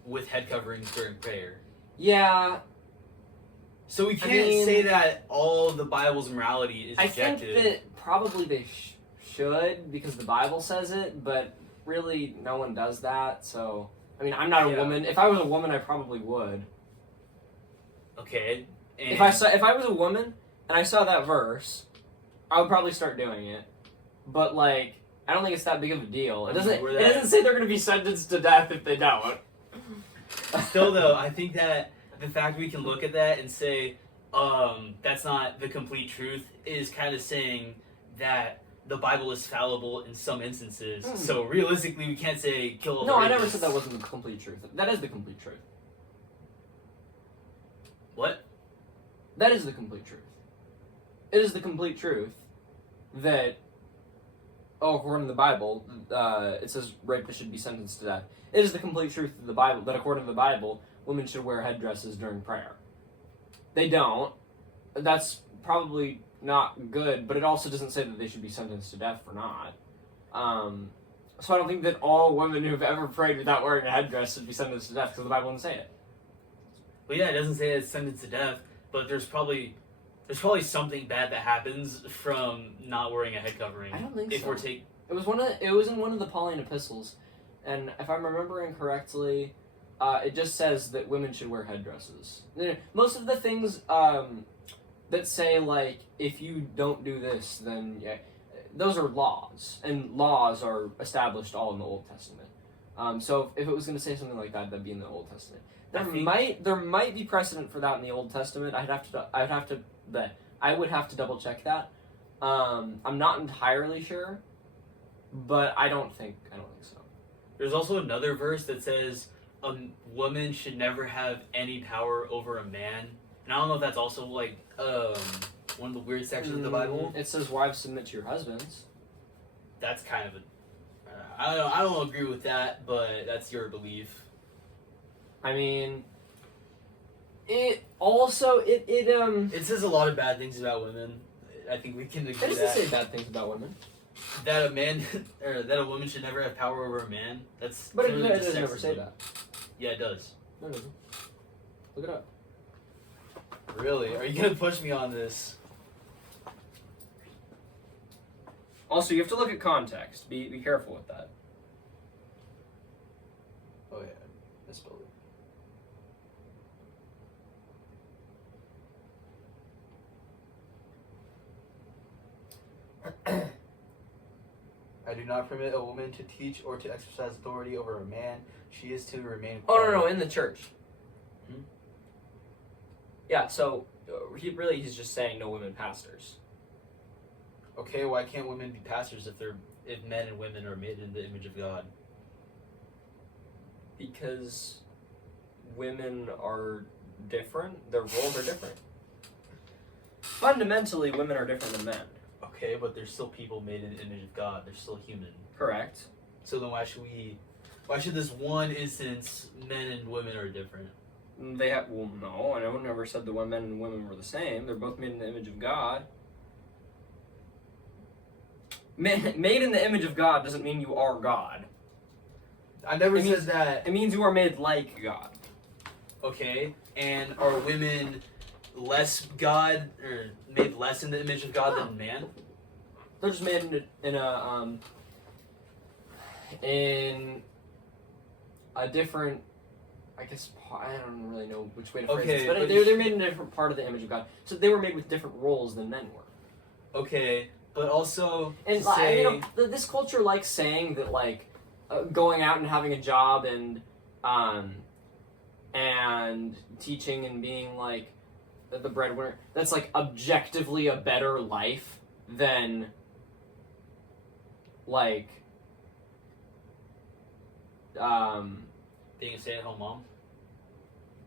with head coverings during prayer? Yeah. So we can't say that all of the Bible's morality is objective. I think that probably they should because the Bible says it, but really no one does that. So I mean, I'm not a woman. If I was a woman, I probably would. Okay. And If I was a woman and I saw that verse, I would probably start doing it. But I don't think it's that big of a deal. It doesn't say they're going to be sentenced to death if they don't. Still, though, I think that the fact we can look at that and say that's not the complete truth is kind of saying that the Bible is fallible in some instances. So realistically, we can't say kill all the No, I never rapists. said that wasn't the complete truth. That is the complete truth. What? That is the complete truth. It is the complete truth that, according to the Bible, it says rapists should be sentenced to death. It is the complete truth of the Bible that, according to the Bible, women should wear headdresses during prayer. They don't. That's probably not good, but it also doesn't say that they should be sentenced to death for not. So I don't think that all women who've ever prayed without wearing a headdress should be sentenced to death because the Bible doesn't say it. Well, yeah, it doesn't say it's sentenced to death, but there's probably something bad that happens from not wearing a head covering. I don't think if so. we're taking. It was in one of the Pauline epistles, and if I'm remembering correctly, it just says that women should wear headdresses. Most of the things that say if you don't do this, then those are laws, and laws are established all in the Old Testament. So if it was going to say something like that, that'd be in the Old Testament. There might be precedent for that in the Old Testament. I would have to double check that. I'm not entirely sure, but I don't think so. There's also another verse that says a woman should never have any power over a man, and I don't know if that's also one of the weird sections of the Bible. It says wives submit to your husbands. That's kind of I don't agree with that, but that's your belief. I mean, it also It says a lot of bad things about women. I think we can agree it doesn't say bad things about women. that a man or that a woman should never have power over a man. That's But it clearly just doesn't ever sexism. say that. Yeah, it does. No, it doesn't. Look it up. Really? Are you gonna push me on this? Also, you have to look at context. Be careful with that. Oh yeah, misspelled it. I do not permit a woman to teach or to exercise authority over a man. She is to remain quiet. Oh no, in the church. Hmm? Yeah, so he's just saying no women pastors. Okay, why can't women be pastors if men and women are made in the image of God? Because women are different. Their roles are different. Fundamentally, women are different than men. Okay, but they're still people made in the image of God. They're still human. Correct. So then why should this one instance men and women are different? They have, well, no, I never said that men and women were the same. They're both made in the image of God. Made in the image of God doesn't mean you are God. I never It said means- that. It means you are made like God. Okay, and are women less God or made less in the image of God than man? They're just made in a different, I guess, I don't really know which way to phrase Okay, this, but but they're made in a different part of the image of God. So they were made with different roles than men were. Okay, but also And to say, this culture likes saying that going out and having a job and teaching and being like the breadwinner, that's like objectively a better life than like being a stay-at-home mom.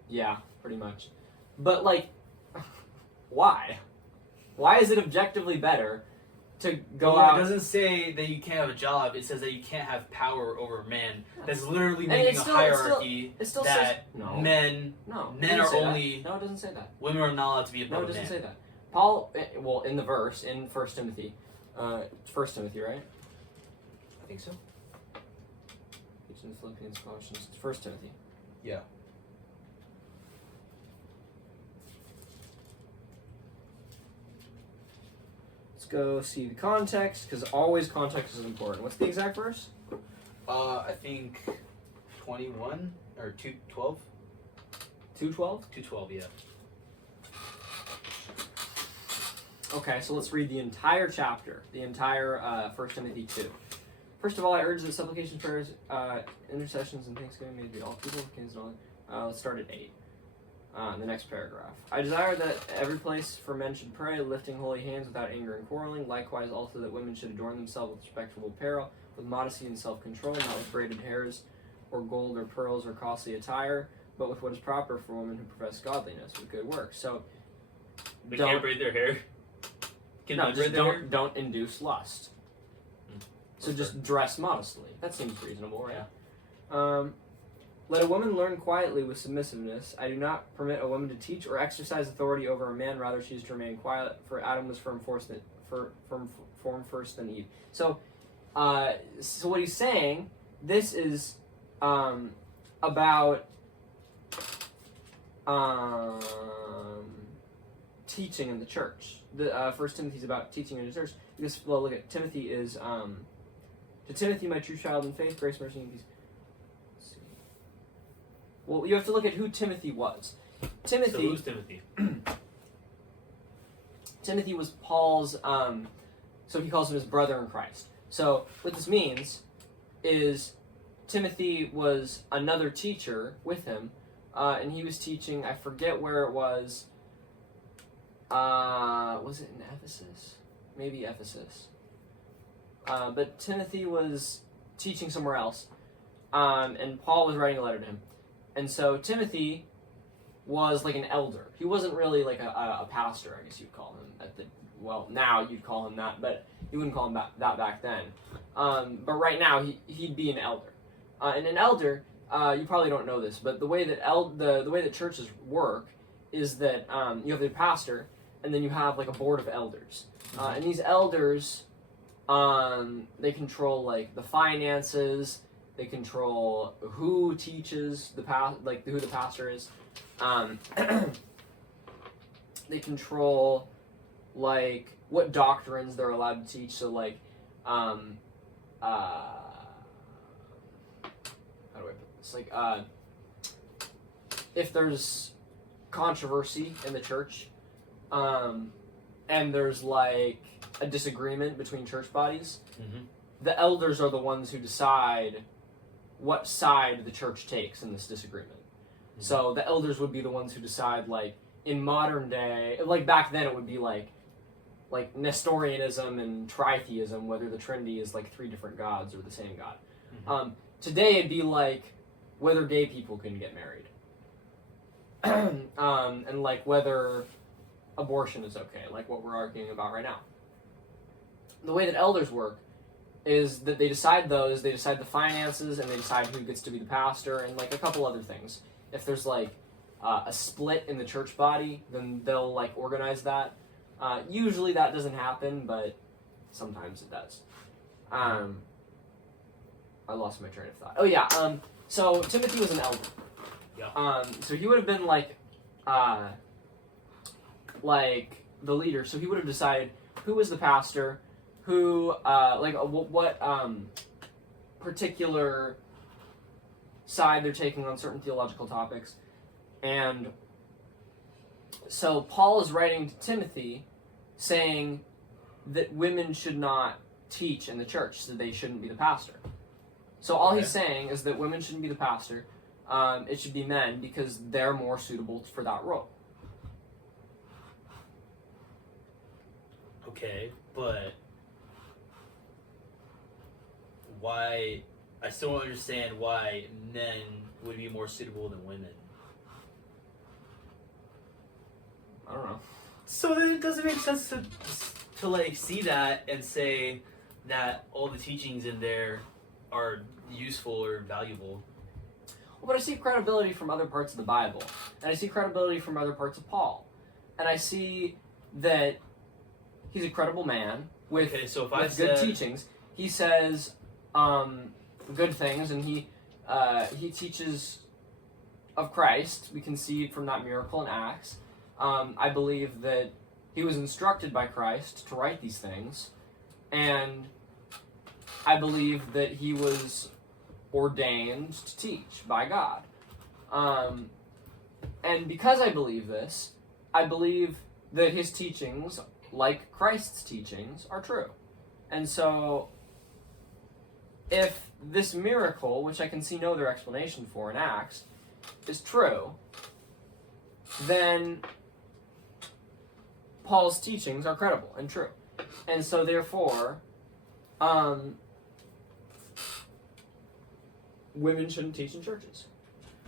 yeah, pretty much. But like why is it objectively better to go Well, out? It doesn't say that you can't have a job. It says that you can't have power over men. That's literally And making it's a still- hierarchy it still that says no. men No, it men doesn't are say that. only No, it doesn't say that. women are not allowed to be No, above it doesn't men. say that. Paul, well, in the verse in 1 Timothy, 1 Timothy, right? I think so. It's in Philippians, Colossians, 1 Timothy. Yeah. Let's go see the context, because always context is important. What's the exact verse? I think 21 or 2:12. 2:12. 2:12. Yeah. Okay, so let's read the entire chapter, the entire 1 Timothy 2. First of all, I urge that supplications, prayers, intercessions, and thanksgiving may be all people, kings, and all. Let's start at 8. The next paragraph. I desire that every place for men should pray, lifting holy hands without anger and quarreling. Likewise, also that women should adorn themselves with respectable apparel, with modesty and self-control, not with braided hairs, or gold, or pearls, or costly attire, but with what is proper for women who profess godliness, with good works. So, They Don't- can't braid their hair. Can no, men just braid their hair? don't induce lust. So just dress modestly. That seems reasonable, right? Yeah. Let a woman learn quietly with submissiveness. I do not permit a woman to teach or exercise authority over a man. Rather, she is to remain quiet. For Adam was formed first than Eve. So what he's saying, this is about teaching in the church. The 1 Timothy is about teaching in the church. Because, well, look at Timothy is to Timothy, my true child in faith, grace, mercy, and peace. Let's see. Well, you have to look at who Timothy was. So Timothy. who's Timothy? Timothy was Paul's. So he calls him his brother in Christ. So what this means is Timothy was another teacher with him, and he was teaching. I forget where it was. Was it in Ephesus? Maybe Ephesus. But Timothy was teaching somewhere else, and Paul was writing a letter to him. And so Timothy was like an elder. He wasn't really like a pastor, I guess you'd call him. Well, now you'd call him that, but you wouldn't call him that back then. But right now, he'd be an elder. And an elder, you probably don't know this, but the way that the way that churches work is that you have the pastor, and then you have like a board of elders. And these elders, they control like the finances. They control who teaches who the pastor is. They control like what doctrines they're allowed to teach. So like, how do I put this? Like, if there's controversy in the church, and there's like a disagreement between church bodies, the elders are the ones who decide what side the church takes in this disagreement. So the elders would be the ones who decide, like, in modern day, like back then it would be like, like Nestorianism and tritheism, whether the Trinity is like 3 different gods or the same God. Mhm. Today it'd be like whether gay people can get married, and like whether abortion is okay, like what we're arguing about right now. The way that elders work is that they decide the finances, and they decide who gets to be the pastor, and like a couple other things. If there's like a split in the church body, then they'll like organize that. Usually that doesn't happen, but sometimes it does. I lost my train of thought. Oh yeah, so Timothy was an elder. Yeah. So he would have been like the leader. So he would have decided who was the pastor, who what particular side they're taking on certain theological topics. And so Paul is writing to Timothy saying that women should not teach in the church, so they shouldn't be the pastor. So all he's saying is that women shouldn't be the pastor. It should be men because they're more suitable for that role. Okay, but why? I still don't understand why men would be more suitable than women. I don't know. So then it doesn't make sense to like see that and say that all the teachings in there are useful or valuable. Well, but I see credibility from other parts of the Bible, and I see credibility from other parts of Paul, and I see that he's a credible man with, so if with good teachings. He says good things, and he teaches of Christ. We can see from that miracle in Acts. I believe that he was instructed by Christ to write these things, and I believe that he was ordained to teach by God. And because I believe this, I believe that his teachings, like Christ's teachings, are true. And so, if this miracle, which I can see no other explanation for in Acts, is true, then Paul's teachings are credible and true. And so therefore, women shouldn't teach in churches.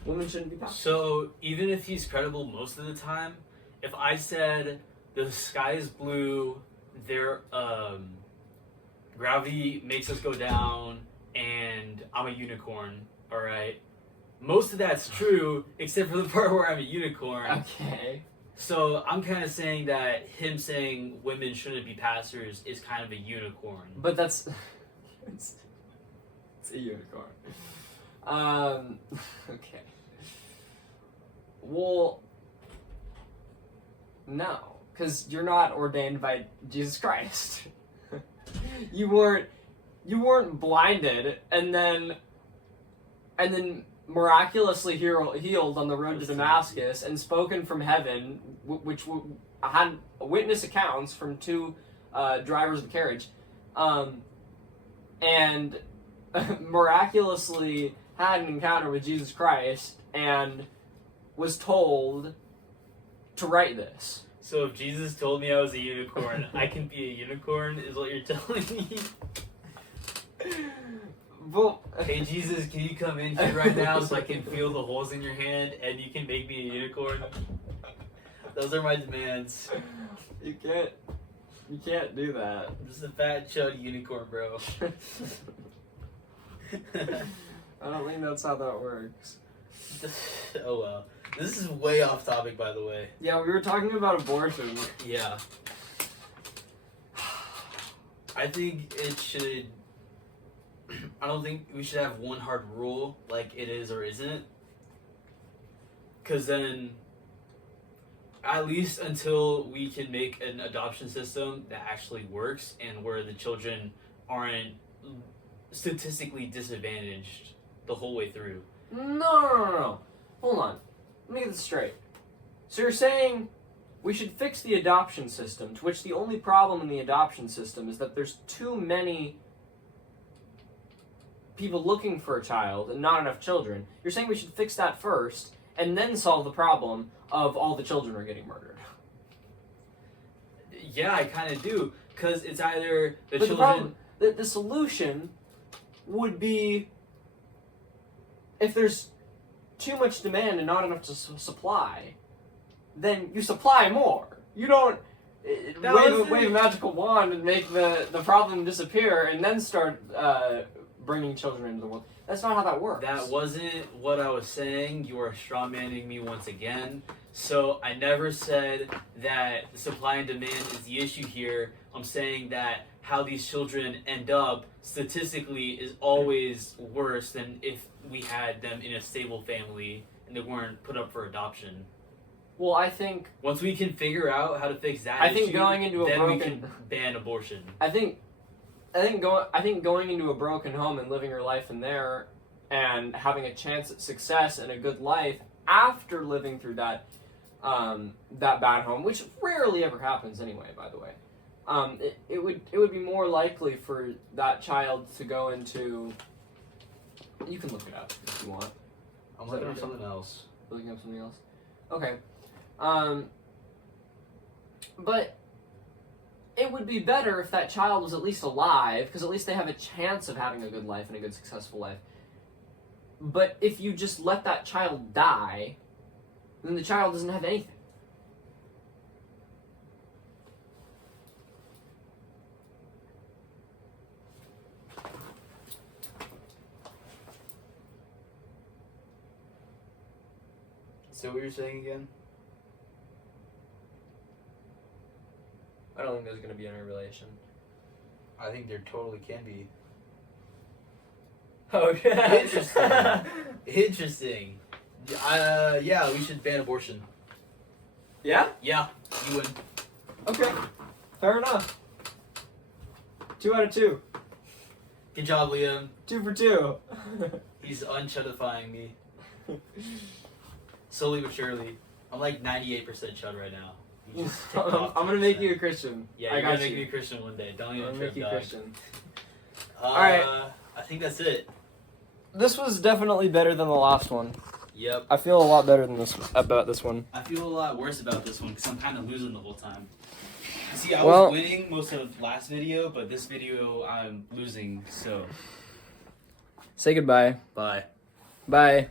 Women shouldn't be pastors. So even if he's credible most of the time, if I said the sky is blue, there gravity makes us go down, and I'm a unicorn, alright? Most of that's true, except for the part where I'm a unicorn. Okay. So I'm kind of saying that him saying women shouldn't be pastors is kind of a unicorn. But that's... it's a unicorn. Okay. Well, no, because you're not ordained by Jesus Christ. you weren't blinded and then miraculously healed on the road to Damascus and spoken from heaven, which had witness accounts from 2 drivers of the carriage, and miraculously had an encounter with Jesus Christ and was told to write this. So if Jesus told me I was a unicorn, I can be a unicorn, is what you're telling me? Well, Hey Jesus, can you come in here right now so I can feel the holes in your hand and you can make me a unicorn? Those are my demands. You can't do that. I'm just a fat, chubby unicorn, bro. I don't think that's how that works. Oh well. This is way off topic, by the way. Yeah, we were talking about abortion. Yeah. I think it should... I don't think we should have one hard rule, like it is or isn't. Because then, at least until we can make an adoption system that actually works and where the children aren't statistically disadvantaged the whole way through. No. Hold on. Let me get this straight. So you're saying we should fix the adoption system, to which the only problem in the adoption system is that there's too many people looking for a child and not enough children. You're saying we should fix that first and then solve the problem of all the children are getting murdered. Yeah, I kind of do. Because it's either the But children... the problem, the solution would be if there's too much demand and not enough to supply, then you supply more. You don't wave a magical wand and make the problem disappear and then start bringing children into the world. That's not how that works. That wasn't what I was saying. You are strawmanning me once again. So I never said that the supply and demand is the issue here. I'm saying that how these children end up statistically is always worse than if we had them in a stable family and they weren't put up for adoption. Well, I think Once we can figure out how to fix that I think issue, going into a then broken we can ban abortion. I think going into a broken home and living your life in there and having a chance at success and a good life after living through that bad home, which rarely ever happens anyway, by the way. It would be more likely for that child to go into. You can look it up if you want. I'm looking up something else. Looking up something else. Okay. But it would be better if that child was at least alive, because at least they have a chance of having a good life and a good, successful life. But if you just let that child die, then the child doesn't have anything. So what you're saying again? I don't think there's going to be any relation. I think there totally can be. Oh, yeah. Interesting. Interesting. Yeah, we should ban abortion. Yeah? Yeah, you win. Okay. Fair enough. 2 out of 2. Good job, Liam. 2 for 2. He's unchudifying me. Slowly but surely. I'm like 98% chud right now. You just ticked off I'm gonna make 2%. you a Christian. Yeah, I you're got gonna make you. me a Christian one day. Don't I'm even gonna trip, make you dog. Christian. Alright. Alright. I think that's it. This was definitely better than the last one. Yep. I feel a lot better than this about this one. I feel a lot worse about this one because I'm kind of losing the whole time. See, I Well- was winning most of last video, but this video I'm losing, so. Say goodbye. Bye. Bye.